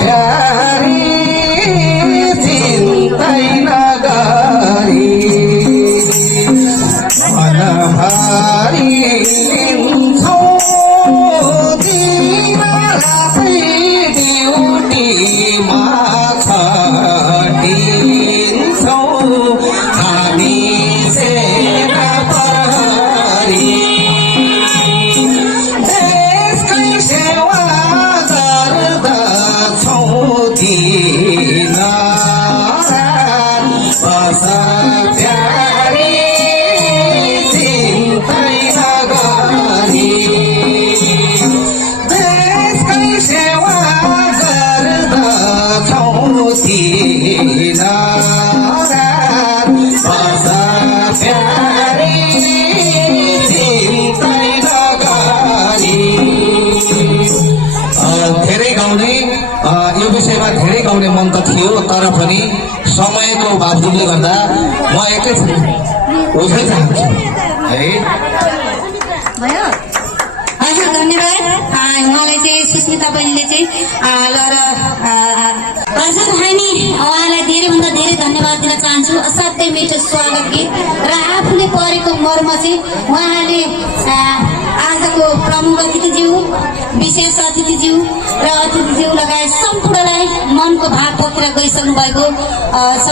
प्यारी चिन्तै नगरी मनभरि लिन्छौँ दिन रातै ड्युटीमा खटिन्छौँ हामी सेना प्रहरी। देशकै सेवा गर्दछौँ दिन रात बस प्यारी चिन्तै नगरी देशकै सेवा गर्दछौँ दिन रात बस प्यारी चिन्तै नगरी। धेरै गाउने यो विषयमा धेरै गाउने मन त थियो, तर पनि समयको बावजुदले गर्दा म एकैछिन उठ्न चाहन्छु है। भयो हजुर धन्यवाद। उहाँलाई चाहिँ सुस्मिता बहिनीले चाहिँ हजुर हामी उहाँलाई धेरैभन्दा धेरै धन्यवाद दिन चाहन्छु। असाध्यै मिठो स्वागत गीत र आफूले परेको मर्म चाहिँ उहाँले आजको प्रमुख अतिथिज्यू विशेष अतिथिज्यू र अतिथिज्यू लगायत सम्पूर्णलाई मनको भाव पोखेर गइसक्नु भएको छ।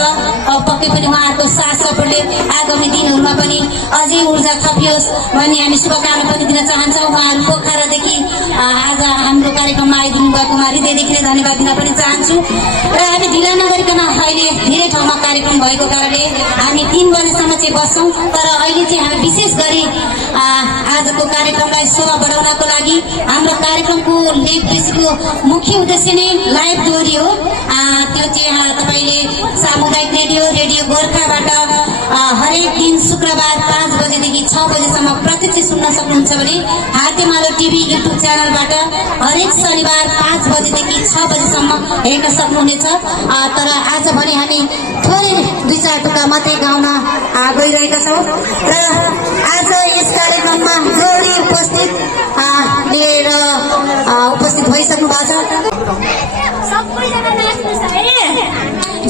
पक्कै पनि उहाँहरूको साथ सपोर्टले आगामी दिनहरूमा पनि अझै ऊर्जा थपियोस् भन्ने हामी शुभकामना पनि दिन चाहन्छौँ। उहाँहरू पोखरादेखि आज हाम्रो कार्यक्रममा आइदिनु भएकोमा हृदयदेखि धन्यवाद दिन पनि चाहन्छु। र हामी ढिला नगरिकन अहिले धेरै ठाउँमा कार्यक्रम भएको कारणले हामी 3 बजेसम्म चाहिँ बस्छौँ, तर अहिले चाहिँ हामी विशेष गरी आजको कार्यक्रमलाई शोभा बढाउनको लागि हाम्रो कार्यक्रमको लेखदेखिको मुख्य उद्देश्य नै लाइभ दोहोरी हो। त्यो चाहिँ तपाईँले सामुदायिक रेडियो गोर्खाबाट हरेक दिन शुक्रबार 5 बजेदेखि 6 बजेसम्म प्रत्यक्ष सुन्न सक्नुहुन्छ भने हातेमालो टिभी युट्युब च्यानलबाट हरेक शनिबार 5 बजेदेखि 6 बजेसम्म हेर्न सक्नुहुनेछ। तर आज भने हामी थोरै 2-4 टुक्का मात्रै गाउन गइरहेका छौँ र आज यस कार्यक्रममा जोडी उपस्थित लिएर उपस्थित भइसक्नु भएको छ। सबैजना नाच्नुहोस् है,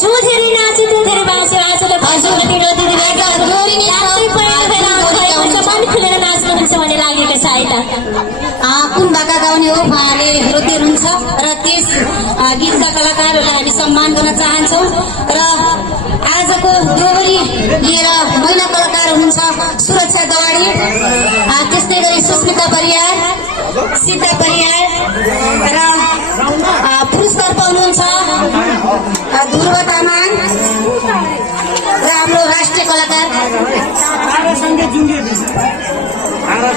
जो धेरै नाच्यो त्यो धेरै बाँच्यो। आजलाई मन खुलेर नाच्नुहुन्छ भन्ने लागेको छ है त। कुन भाका गाउने हो उहाँले रोज्दै हुनुहुन्छ र त्यस गीतका कलाकारहरूलाई हामी सम्मान गर्न चाहन्छौँ। र आजको दोहोरी लिएर महिला कलाकार हुनुहुन्छ सुरक्षा दवाडी, त्यस्तै गरी सुस्मिता परियार, सीता परियार र पुरस्कार पाउनुहुन्छ ध्रुव तामाङ र हाम्रो राष्ट्रिय कलाकार आज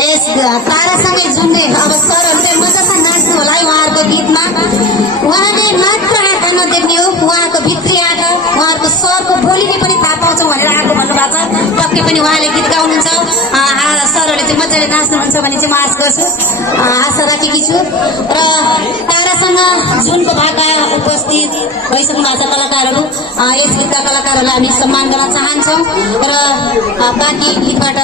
यस तारासँगै जुन्ने अब सरहरू चाहिँ मजासँग नाच्नु होला है उहाँहरूको गीतमा। उहाँले मात्र आँखा नदेख्ने हो, उहाँको भित्री आँखा, उहाँहरूको स्वरको बोलीले पनि थाहा पाउँछौँ भनेर आएको भन्नुभएको छ। पक्कै पनि उहाँले गीत गाउनुहुन्छ, सरहरूले चाहिँ मजाले नाच्नुहुन्छ भन्ने चाहिँ म आश गर्छु, आशा राखेकी छु। र तारासँग जुनको भाका उपस्थित भइसक्नु भएको छ कलाकारहरू, यस गीतका कलाकारहरूलाई हामी सम्मान गर्न चाहन्छौँ। र बाँकी गीतबाट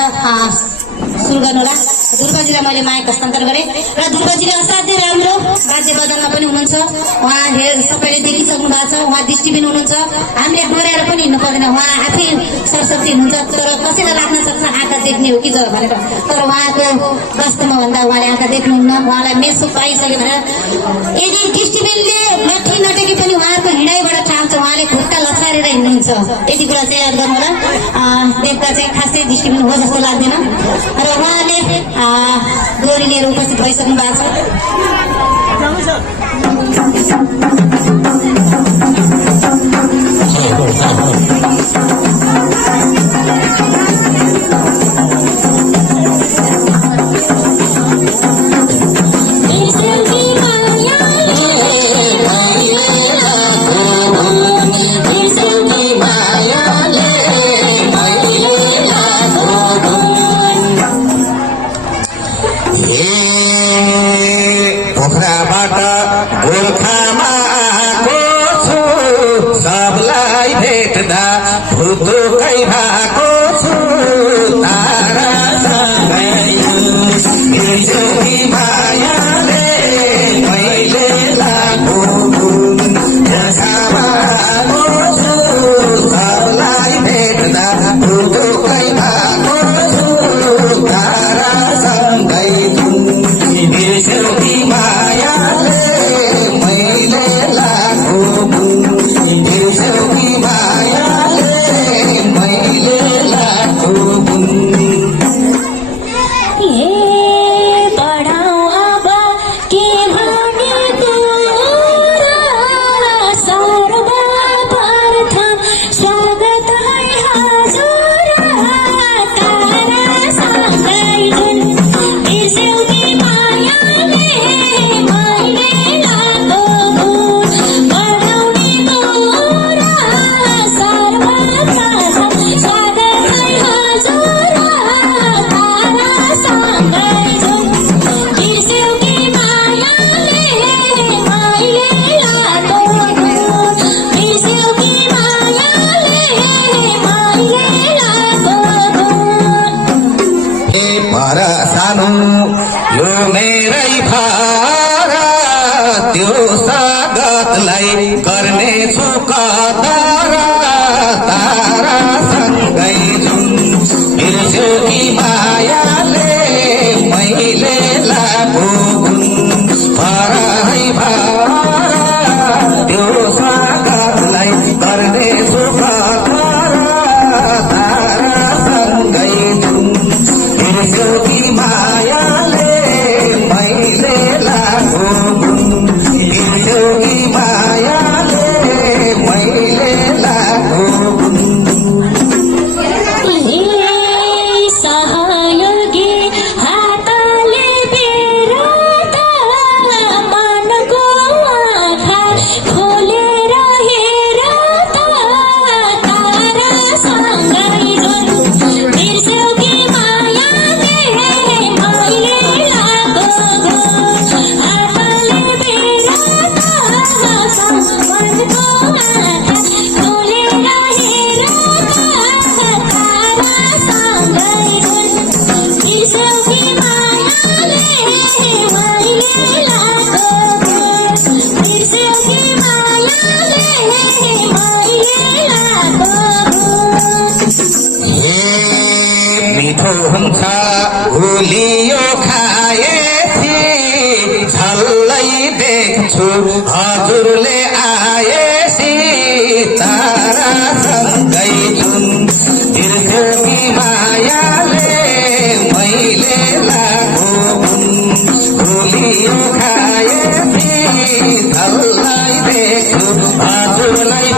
सुरु गर्नुहोला। ध्रुवजीलाई मैले माइक हस्तान्तरण गरेँ र ध्रुवजीले असाध्यै राम्रो वाद्य वादनमा पनि हुनुहुन्छ। उहाँ सबैले देखिसक्नु भएको छ, उहाँ दृष्टिबिन हुनुहुन्छ। हामीले डोर्याएर पनि हिँड्नु पर्दैन, उहाँ आफै सरस्वती हुनुहुन्छ। तर कसैलाई लाग्न सक्छ आँखा देख्ने हो कि जो भनेर, तर उहाँको वास्तवमा भन्दा उहाँले आँखा देख्नुहुन्न, उहाँलाई मेसो पाइसक्यो भनेर। यदि दृष्टिबिनले नठी नटेके पनि उहाँको हिँडाइबाट ठान्छ, उहाँले खुट्टा लसारेर हिँड्नुहुन्छ। यति कुरा चाहिँ याद गर्नु होला। देवता चाहिँ खासै दृष्टिबिन हो जस्तो लाग्दैन। र उहाँले डोरी लिएर उपस्थित भइसक्नु भएको छ। पोखराबाट गोर्खामा आएको छु, सबलाई भेट्दा भुतुकै भएको छु, तारासँगै हिँड्छौँ मायाले मैले लागो पोखरामा आएको छु, सबलाई भेट्दा भुतुकै भएको छु, तारासँगै हिँड्छौँ मायाले मैले लागो हिँड्छौँ मायाले मैले लागो। पढाऊ अब के भने सर्वप्रथम स्वागत है हजुर, तारासँगै जुन बिर्स्यौँ मायाले मैले लागो गुण, पढाउने कुरा सर्वप्रथम स्वागत है हजुर, तारासँगै जुन बिर्स्यौँ मायाले मैले लागो गुण, बिर्स्यौँ मायाले मैले लागो गुण। ए पर सानो यो मेरै भारा, त्यो स्वागतलाई गर्नेछु कदर, तारासँगै जुन बिर्स्यौँ मायाले मैले लागो गुण, परै भारा त्यो स्वागतलाई गर्नेछु कदर, तारासँगै जुन बिर्स्यौँ मायाले मैले लागो गुण, बिर्स्यौँ मायाले मैले लागो गुण। सहयोगी हातले बेरता मनको आँखा खोलेर हेरता, तारासँगै जुन बिर्स्यौँ मायाले मैले लागो गुण, हातले बेरता मनको आँखा खोलेर हेरता, तारासँगै जुन बिर्स्यौँ मायाले मैले लागो गुण, बिर्स्यौँ मायाले मैले लागो गुण। मिठो हुन्छ गुलियो खाएपछि, छल्लै देख्छु हजुरले आएपछि, तारासँगै जुन बिर्स्यौँ मायाले मैले लागो गुण, गुलियो खाएपछि छल्लै देख्छु हजुरलाई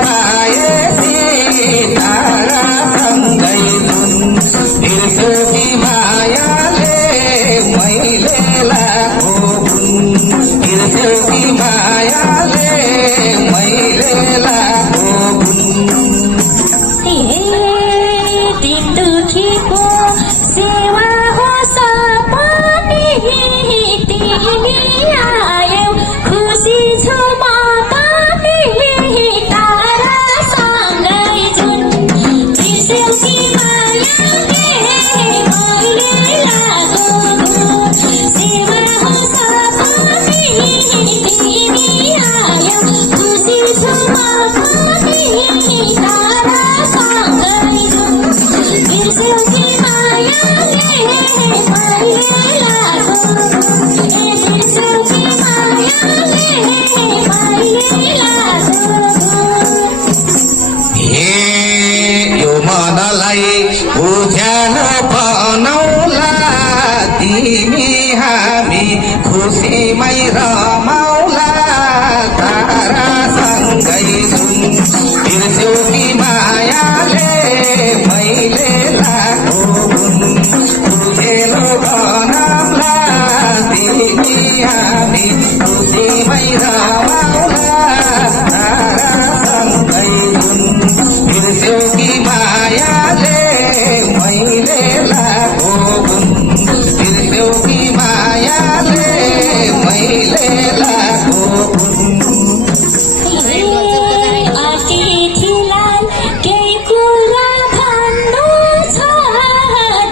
अतिथिलाई केही कुरा भन्नु छ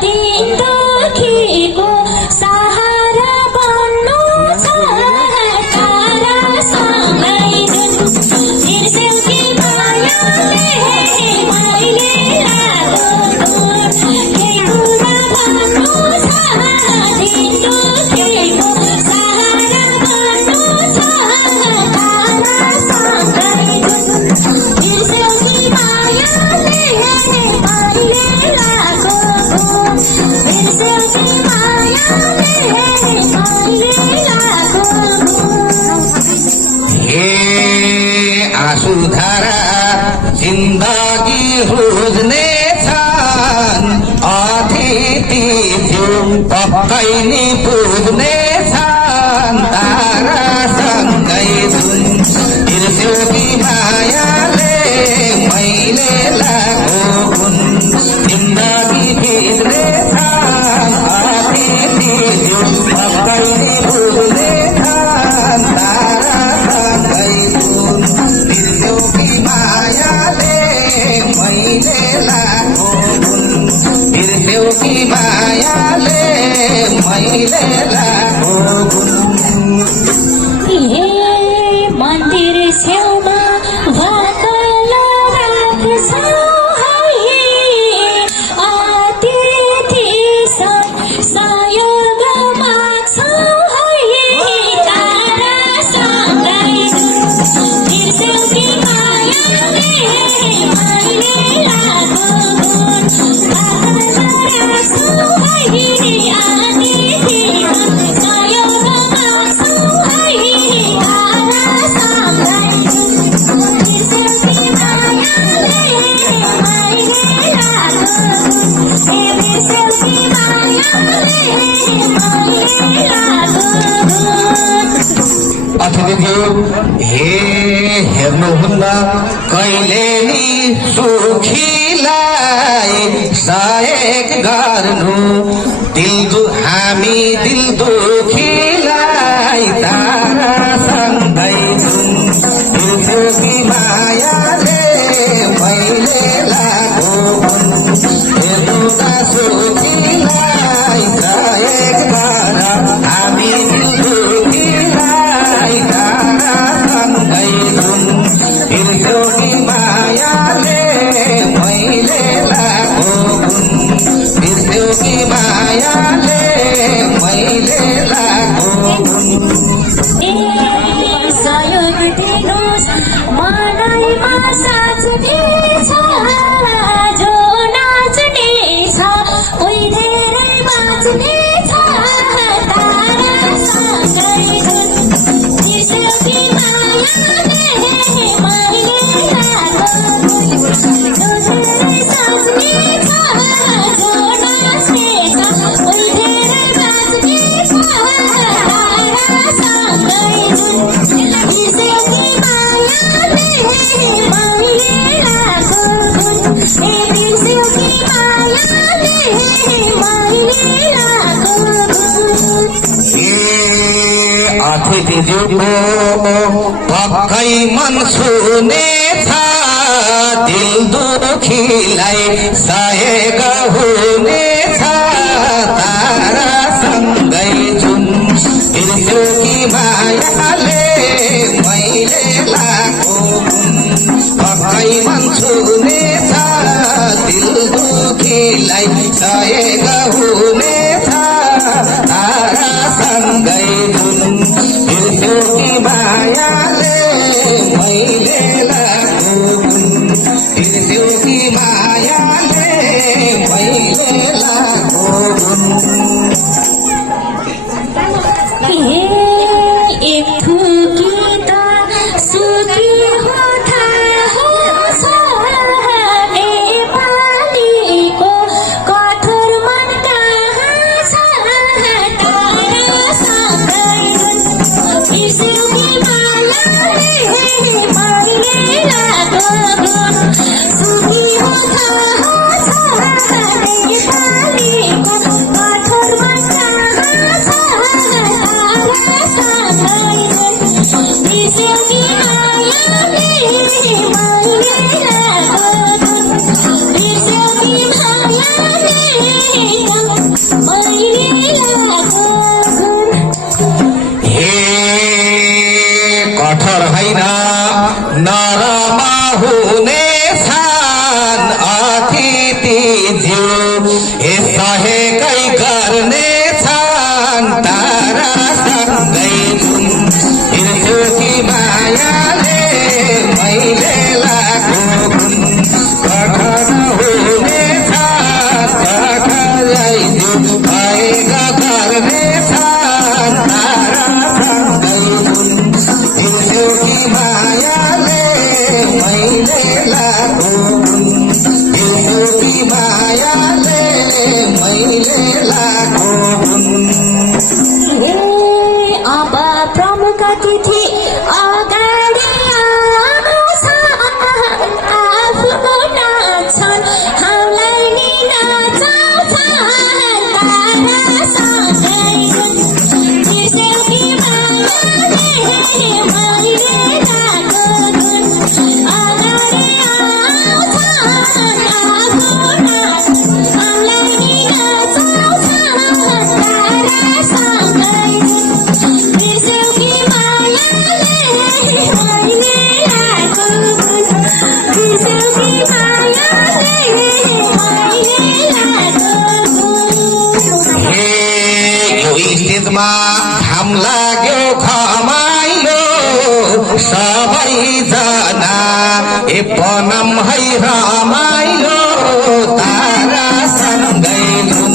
दिन दुखीको सहारा बन्नु छ तारासँगै बिर्स्यौ कि मायाले मैले लागेको केही कुरा भन्नु छ दिन दुखीको सहारा बन्नु छ तारासँगै बिर्स्यौ कि मायाले मैले लागेको बिर्स्यौ कि मायाले मैले लागेको हे आँसुधारा जिन्दगी बुझ्ने छन् अतिथि थियो पक्कै नि बुझ्ने छन् तारासँगै जुन बिर्स्यौ कि मायाले मैले लागेको हुन् जिन्दगी बिर्ने छन् अतिथि थियो पक्कै नि बुझ्ने छन् तारासँगै जुन बिर्स्यौ कि मायाले मैले लागेको हुन् बिर्स्यौ कि मायाले मैले लागेको हुन् हे मन्दिर छेउमा भाकल राख्छ है अतिथि सहयोग माग्छ है तारासँगै बिर्स्यौ कि मायाले मैले लागेको भाकल राख्छ है अतिथि सहयोग माग्छ है तारासँगै बिर्स्यौ कि मायाले मैले लागेको बिर्स्यौ कि मायाले मैले लागेको अतिथिज्यू हे हेर्नुहुन्न कहिले नि सुखीलाई सहायक गर्नु हामी दिल दुखीलाई तारासँगै जुन बिर्स्यौ कि मायाले मैले लागेको हुन् हेर्नुका सुखीलाई सहायक गर हामी दिल दुखीलाई तारासँगै जुन बिर्स्यौ कि मायाले मैले लागेको हुन् बिर्स्यौ कि मायाले मैले लागेको हुन् सहयोग दिनुहोस् मनैमा साच्ने छ जो नाच्ने छ कोही धेरै बाँच्ने छ तारासँगै जुन बिर्स्यौ कि मायाले मैले लागेको जो धेरै साच्ने छ जो नाच्ने छ कोही धेरै बाँच्ने छ तारासँगै जुन बिर्स्यौ कि मायाले मैले लागेको बिर्स्यौ कि मायाले मैले लागेको अतिथिज्यूको पक्कै मन छुने छ दिल दुखीलाई सहायक हुने छ तारासँगै जुन बिर्स्यौ कि मायाले मैले लागेको हुन् पक्कै मन छुने छ दिल दुखीलाई सहायक हुने छ तारासँगै जुन बिर्स्यौ कि मायाले मैले लागेको हुन् बिर्स्यौ कि मायाले मैले लागेको हुन् एक थुकी त सुकी हो थाहा छ नेपालीको कठोर मन कहाँ छ तारासँगै जुन बिर्स्यौ कि मायाले मैले होइन नरमा हुने छन् अतिथिज्यू सहेकै गर्ने छन् तारा सँगै तिर्सुकी मायाले मैले लागो कठन हुने छन् कठैज्यू भएका गर्ने छन् तारा सँगै तिर्सुकी मायाले मैले लागो तिर्सुकी मायाले मैले लागो अब प्रमुख अतिथि अगाडि आउँछ आफ्नो नाच्छन् हामीलाई नि नचाउँछन् तारासँगै तिर्सुकी मायाले मैले लागो धुन अगाडि आउँछन् आफ्नो नाच हामीलाई नि नचाउँछन् तारासँगै तिर्सुकी मायाले मैले लागो धुन तिर्सुकी मायाले मैले लागो धुन हे यो स्टेजमा घाम लाग्यो खमाइलो सबैजना ए बनम है रमाइलो तारा सँगै धुन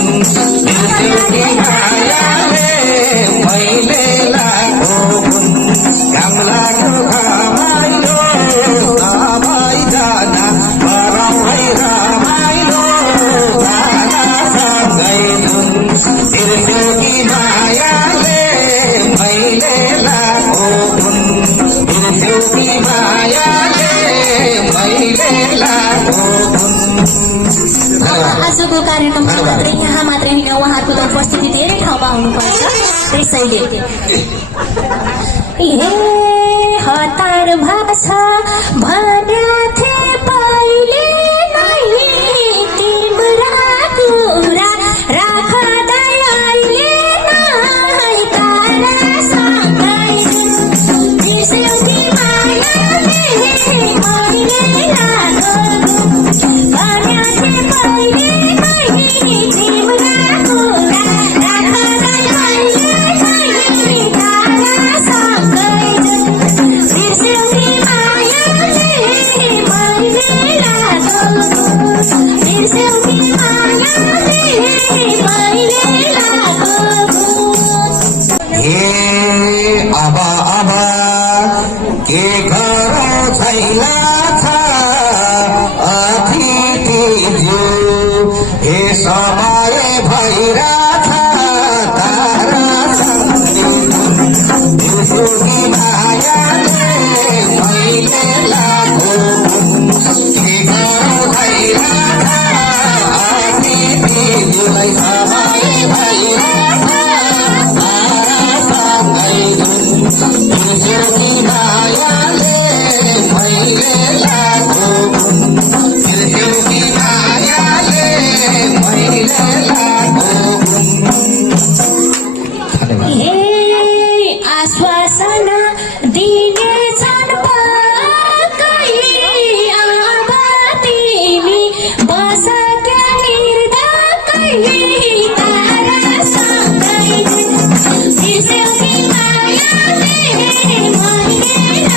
तिर्सुकी मायाले मैले लागो धुन घाम लाग्यो खमाइलो सबैजना बनम है रमाइलो तारा सँगै धुन तिर्सुकी मायाले मैले लागो धुन तिर्सुकी मायाले मैले लागो धुन आजको कार्यक्रममा मात्रै यहाँ मात्रै होइन उहाँहरूको त उपस्थिति धेरै ठाउँमा हुनुपर्छ त्यसैले हतार भाषा भन्या थिए पहिले नै तिम्रा कुरा राख्दै अहिले नै तारासँगै तिर्सुकी मायाले मैले लागो भन्या थिए पहिले नै तिम्रा कुरा राख्दै अहिले नै तारासँगै तिर्सुकी मायाले मैले लागो तिर्सुकी मायाले मैले लागो हे अब के गरौँ छैला छ अतिथिज्यू हे समय भइरहेछ तारा सँगै तिर्सुकी मायाले मैले लागो के गरौँ छैला छ अतिथिज्यूलाई समय भइरहेछ तारा सँगै तिर्सुकी मायाले मैले लागो तिर्सुकी मायाले मैले लागो आश्वासन दिनेछन् पक्कै अब तिमी बस क्या निर्धक्कै तारासँगै तिर्सुकी मायाले मैले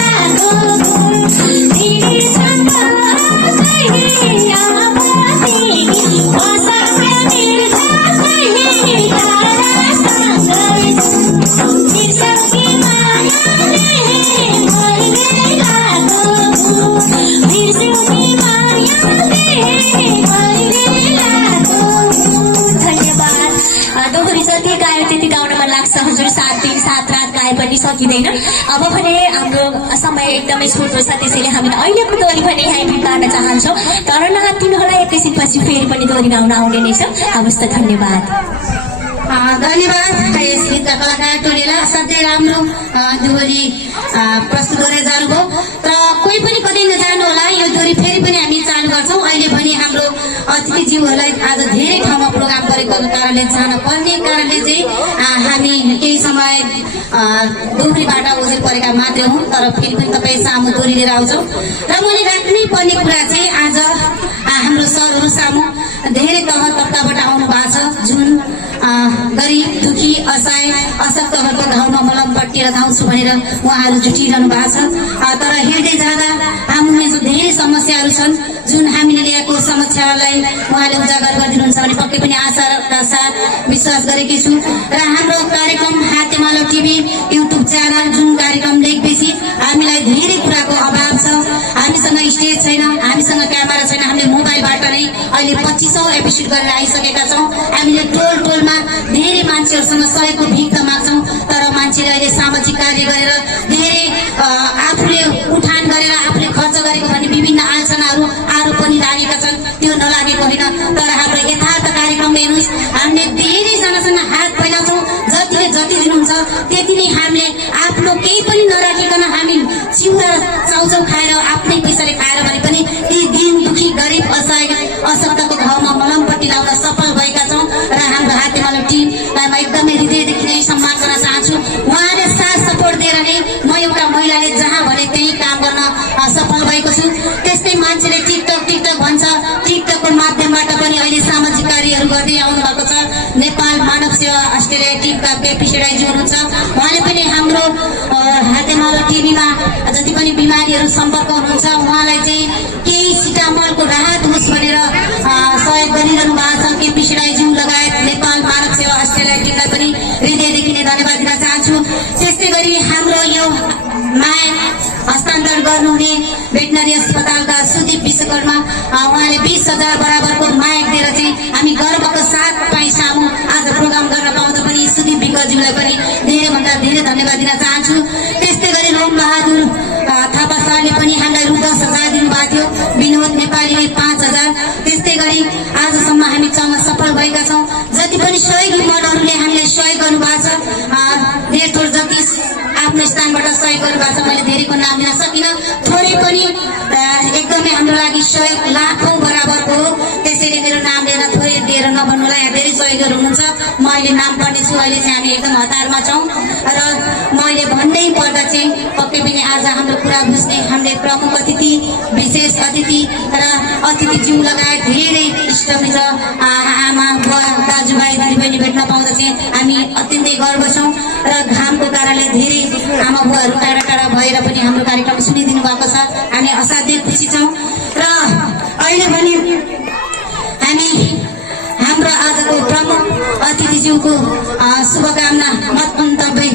लागो दिनेछन् पक्कै अब तिमी बस क्या निर्धक्कै तारासँगै तिर्सुकी मायाले मैले लागो तिर्सुकी मायाले मैले लागो धन्यवाद दोहोरी जति गायो त्यति गाउन मन लाग्छ हजुर 7 दिन 7 रात गाए पनि सकिँदैन अब भने हाम्रो समय एकदमै छोटो छ त्यसैले हामीले अहिलेको दोहोरी भने यहीँ बिट पार्न चाहन्छौँ तर नहातिनुहोला एकैछिनपछि फेरि पनि दोहोरी गाउन आउने नै छ हवस् त धन्यवाद धन्यवाद यस गीतका कलाकार टोलीलाई असाध्यै राम्रो दोहोरी प्रस्तुत गरेर जानुभयो तर कोही पनि कतै नजानु होला यो दोहोरी फेरि पनि हामी चालु गर्छौँ अहिले भने हाम्रो अतिथिज्यूहरूलाई आज धेरै ठाउँमा प्रोग्राम गरेको कारणले जान पर्ने कारणले चाहिँ हामी केही समय दोहोरीबाट ओझेल परेका मात्र हुँ, तर फेरि पनि तपाईँ सामु दोहोरी लिएर आउँछौँ। र मैले राख्नै पर्ने कुरा चाहिँ आज हाम्रो सरहरू सामु धेरै तह तब्काबाट आउनु भएको छ, जुन गरिब दुखी असहाय अशक्तहरूको घाउमा मलम पट्टी लगाउँछु भनेर उहाँहरू जुटिरहनु भएको छ। तर हेर्दै जाँदा हाम्रो जो धेरै समस्याहरू छन्, जुन हामीले ल्याएको समस्यालाई उहाँले उजागर गरिदिनुहुन्छ भने पक्कै पनि आशाका साथ विश्वास गरेकी छु। र हाम्रो कार्यक्रम हातेमालो टिभी युट्युब च्यानल, जुन कार्यक्रम लेखपछि हामीलाई धेरै कुराको अभाव छ। हामीसँग स्टेज छैन, हामीसँग क्यामेरा छैन, हामीले मोबाइलबाट नै अहिले 2500 एपिसोड गरेर आइसकेका छौँ। हामीले टोल टोलमा धेरै मान्छेहरूसँग सहयोगको भिख माग्छौँ, तर मान्छेले अहिले सामाजिक कार्य गरेर धेरै आफूले उठान गरेर आफूले खर्च गरेको भन्ने विभिन्न आलोचनाहरू आरोप पनि लागेका छन्, त्यो नलागेको होइन। तर हाम्रो यथार्थ कार्यक्रम हेर्नुहोस्, हामीले धेरैजनासँग हात फैलाउँछौँ, जतिले जति दिनुहुन्छ त्यति नै हामीले आफ्नो केही पनि नराखिकन हामी चिउरा चाउचाउ खाएर आफ्नै पैसाले खाएर भने पनि ती दिन दुखी गरिब असहाय अशक्तको घाउमा मलमपट्टि लाउन सफल भएका छौँ। र हाम्रो हातेमालो टिमलाई म एकदमै हृदयदेखि नै सम्मान गर्न चाहन्छु। उहाँले साथ सपोर्ट दिएर नै म एउटा महिलाले जहाँ भने त्यही काम गर्न सफल भएको छु। त्यस्तै मान्छेले टिकटक भन्छ, टिकटकको माध्यमबाट पनि अहिले सामाजिक कार्यहरू गर्दै आउनु भएको छ। नेपाल मानव सेवा अस्ट्रेलिया टिमका केपी सेडाईजी हुनुहुन्छ, उहाँले पनि हाम्रो हातेमालो टिभीमा जति पनि बिमारीहरू सम्पर्क हुनुहुन्छ उहाँलाई चाहिँ केही सिटामलको राहत होस् भनेर सहयोग गरिरहनु भएको छ। केपी सेडाईजी लगायत नेपाल मानव सेवा अस्ट्रेलिया टिमलाई पनि हृदयदेखि नै धन्यवाद दिन चाहन्छु। त्यस्तै गरी हाम्रो यो माया हस्तान्तरण गर्नुहुने भेटनरी अस्पतालका सुदीप विश्वकर्मा, उहाँले 20,000 बराबरको माया दिएर चाहिँ हामी गर्वको साथ तपाईँ सामु आज प्रोग्राम गर्न पाउँदा पनि सुदीप विकज्यूलाई पनि धेरैभन्दा धेरै धन्यवाद दिन चाहन्छु। त्यस्तै गरी रोम बहादुर थापा सरले पनि हामीलाई रु 10,000 दिनुभएको थियो, विनोद नेपालीले 5,000। त्यस्तै गरी आजसम्म हामी सफल भएका छौँ। जति पनि सहयोगी मण्डलहरूले हामीलाई सहयोग गर्नुभएको छ, धेर थोर जति आफ्नो स्थानबाट सहयोग गर्नुभएको छ, मैले धेरैको नाम लिन सकिनँ, थोरै पनि एकदमै हाम्रो लागि सहयोग लाखौँ बराबरको हो। त्यसैले मेरो नाम लिएर थोरै दिएर नभन्नुलाई यहाँ धेरै सहयोगहरू हुनुहुन्छ। म अहिले नाम पढ्नेछु, अहिले चाहिँ हामी एकदम हतारमा छौँ। र मैले भन्नै पर्दा चाहिँ पक्कै पनि आज हाम्रो कुरा बुझ्ने हामीले प्रमुख अतिथि, विशेष अतिथि र अतिथिज्यू लगायत धेरै इष्टमित्र आमा बुवा दाजुभाइ दिदीबहिनी भेट्न पाउँदा चाहिँ हामी अत्यन्तै गर्व छौँ। र घामको कारणले धेरै आमा बुवाहरू टाढा टाढा भएर पनि हाम्रो कार्यक्रम सुनिदिनु भएको छ, हामी असाध्यै खुसी छौँ। र अहिले पनि हामी हाम्रो आजको प्रमुख अतिथिज्यूको शुभकामना मन्तव्य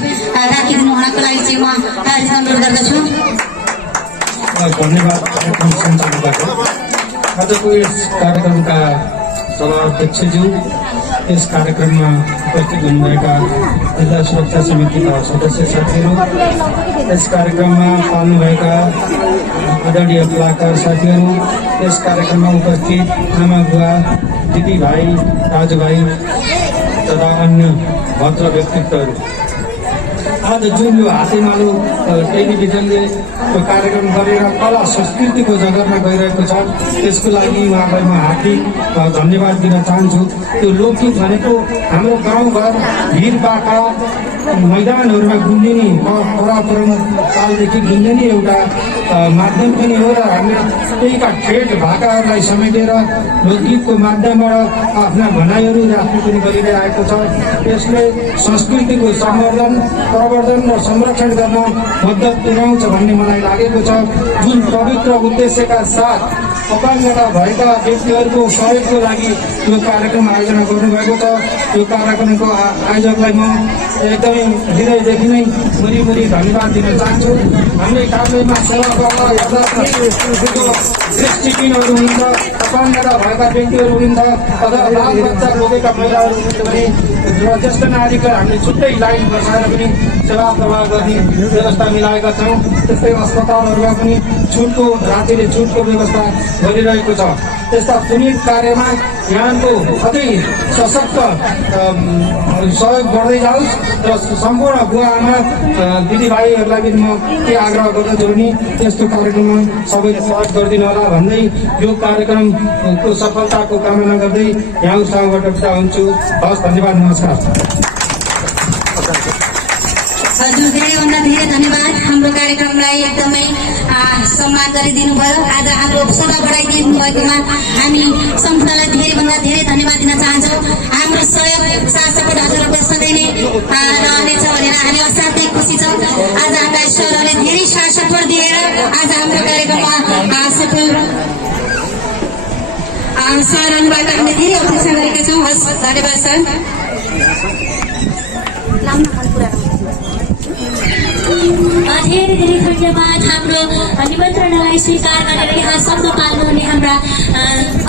राखिदिनु हुनको लागि चाहिँ म कार्य अनुरोध गर्दछु। धन्यवाद। आजको यस कार्यक्रमका सभाध्यक्षज्यू, यस कार्यक्रममा उपस्थित हुनुभएका जिल्ला सुरक्षा समितिका सदस्य साथीहरू, यस कार्यक्रममा पाल्नुभएका आदरणीय कलाकार साथीहरू, यस कार्यक्रममा उपस्थित आमा बुवा दिदीभाइ दाजुभाइ तथा अन्य भद्र व्यक्तित्वहरू, आज जुन यो हातेमालो टेलिभिजनले यो कार्यक्रम गरेर कला संस्कृतिको जगतमा गइरहेको छ, त्यसको लागि उहाँलाई म हार्दिक धन्यवाद दिन चाहन्छु। त्यो लोकगीत भनेको हाम्रो गाउँघर भिरबाटा मैदानहरूमा गुन्जिने पराक्रम कालदेखि गुन्जिने एउटा माध्यम पनि हो। र हामीले त्यहीका ठेट भाकाहरूलाई समेटेर लोकगीतको माध्यमबाट आफ्ना भनाइहरू राख्ने पनि गरिरहेको छ। यसले संस्कृतिको संवर्धन, प्रवर्धन र संरक्षण गर्न मद्दत पुर्याउँछ भन्ने मलाई लागेको छ। जुन पवित्र उद्देश्यका साथ अपाङ्गता भएका व्यक्तिहरूको सहयोगको लागि यो कार्यक्रम आयोजना गर्नुभएको छ, यो कार्यक्रमको आयोजकलाई म एकदमै हृदयदेखि नै मुरी धन्यवाद दिन चाहन्छु। हामीले कार्यमा सेवा गर्न हेर्दा दृष्टिहीनहरू हुनुहुन्छ, अपाङ्गता भएका व्यक्तिहरू हुनुहुन्छ, अथवा बाल बच्चा रोगेका महिलाहरू हुनुहुन्छ भने ज्येष्ठ नागरिकलाई हामीले छुट्टै लाइन बसाएर पनि सेवा प्रवाह गर्ने व्यवस्था मिलाएका छौँ। त्यस्तै अस्पतालहरूमा पनि छुटको रातिले छुटको व्यवस्था गरिरहेको छ। त्यस्ता पुण्य कार्यमा यहाँको अझै सशक्त सहयोग बढ्दै जाओस् र सम्पूर्ण बुवा आमा दिदीभाइहरूलाई पनि म के आग्रह गर्दछु भने यस्तो कार्यक्रममा सबैले सहयोग गरिदिनु होला भन्दै यो कार्यक्रमको सफलताको कामना गर्दै यहाँहरूसँगबाट बिदा हुन्छु। हस्, धन्यवाद, नमस्कार। यहाँहरूलाई धेरै धन्यवाद हाम्रो कार्यक्रमलाई एकदमै सम्मान गरिदिनु भयो। आज हाम्रो सभा बढाइदिनु भएकोमा हामी सम्पूर्णलाई धेरैभन्दा धेरै धन्यवाद दिन चाहन्छौँ। हाम्रो सहयोग साथ सपोर्ट हजुरहरूको सधैँ नै रहनेछ भनेर हामी असाध्यै खुसी छौँ। आज हाम्रा सरहरूले धेरै साथ सपोर्ट दिएर आज हाम्रो कार्यक्रममा सफल सरहरूबाट हामीले धेरै अपेक्षा गरेका छौँ। हस्, धन्यवाद सर। धेरै धेरै धन्यवाद हाम्रो निमन्त्रणालाई स्वीकार गरेर यहाँ शब्द पाल्नुहुने हाम्रा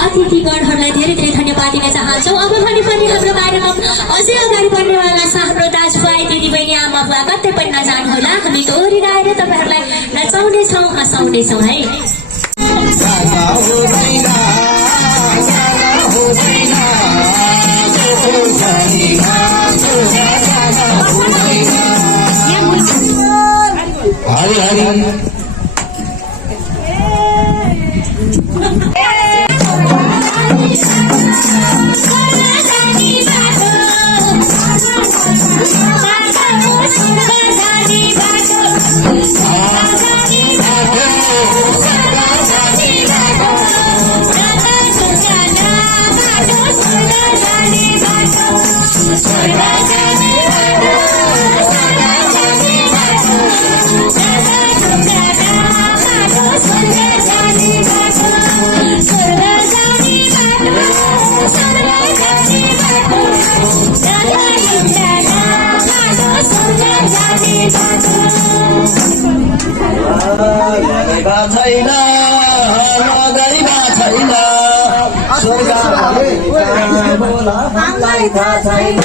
अतिथिगणहरूलाई धेरै धेरै धन्यवाद दिन चाहन्छौँ। अब भने पनि हाम्रो कार्यक्रम अझै अगाडि बढ्नेवाला छ। हाम्रो दाजुभाइ दिदीबहिनी आमा बुवा कतै पनि नजानुहोला, हामी दोहोरी गाएर तपाईँहरूलाई नचाउनेछौँ, हँसाउनेछौँ है। हरि हरि छैन नगरीमा छैन हामीलाई थाहा छैन।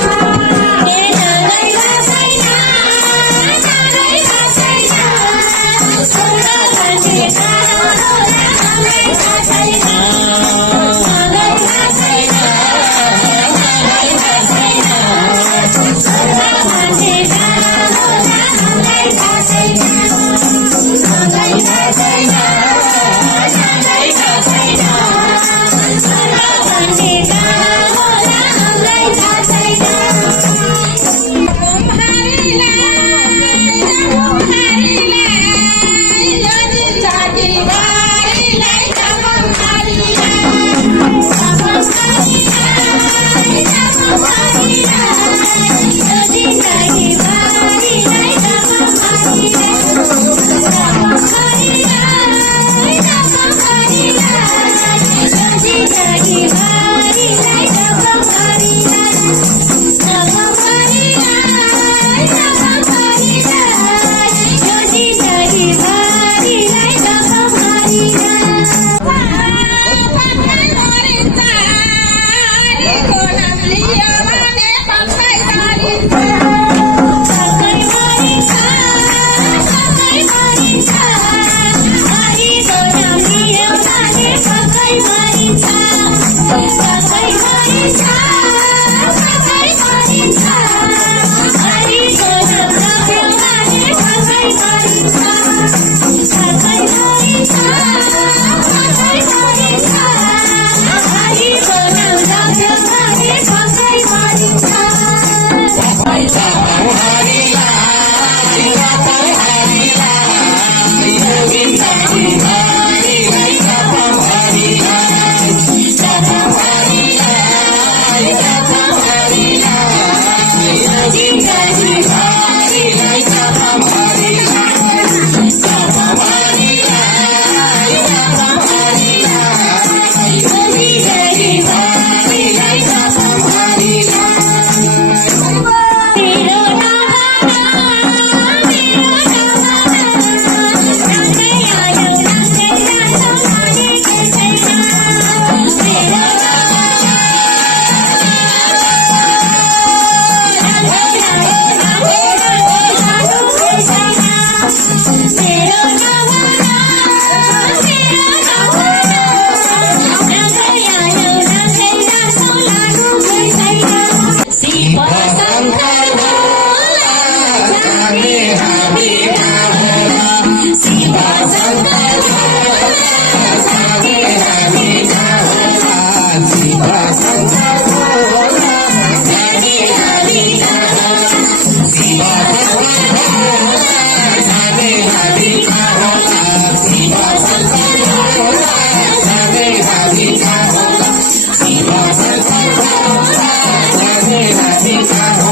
सीता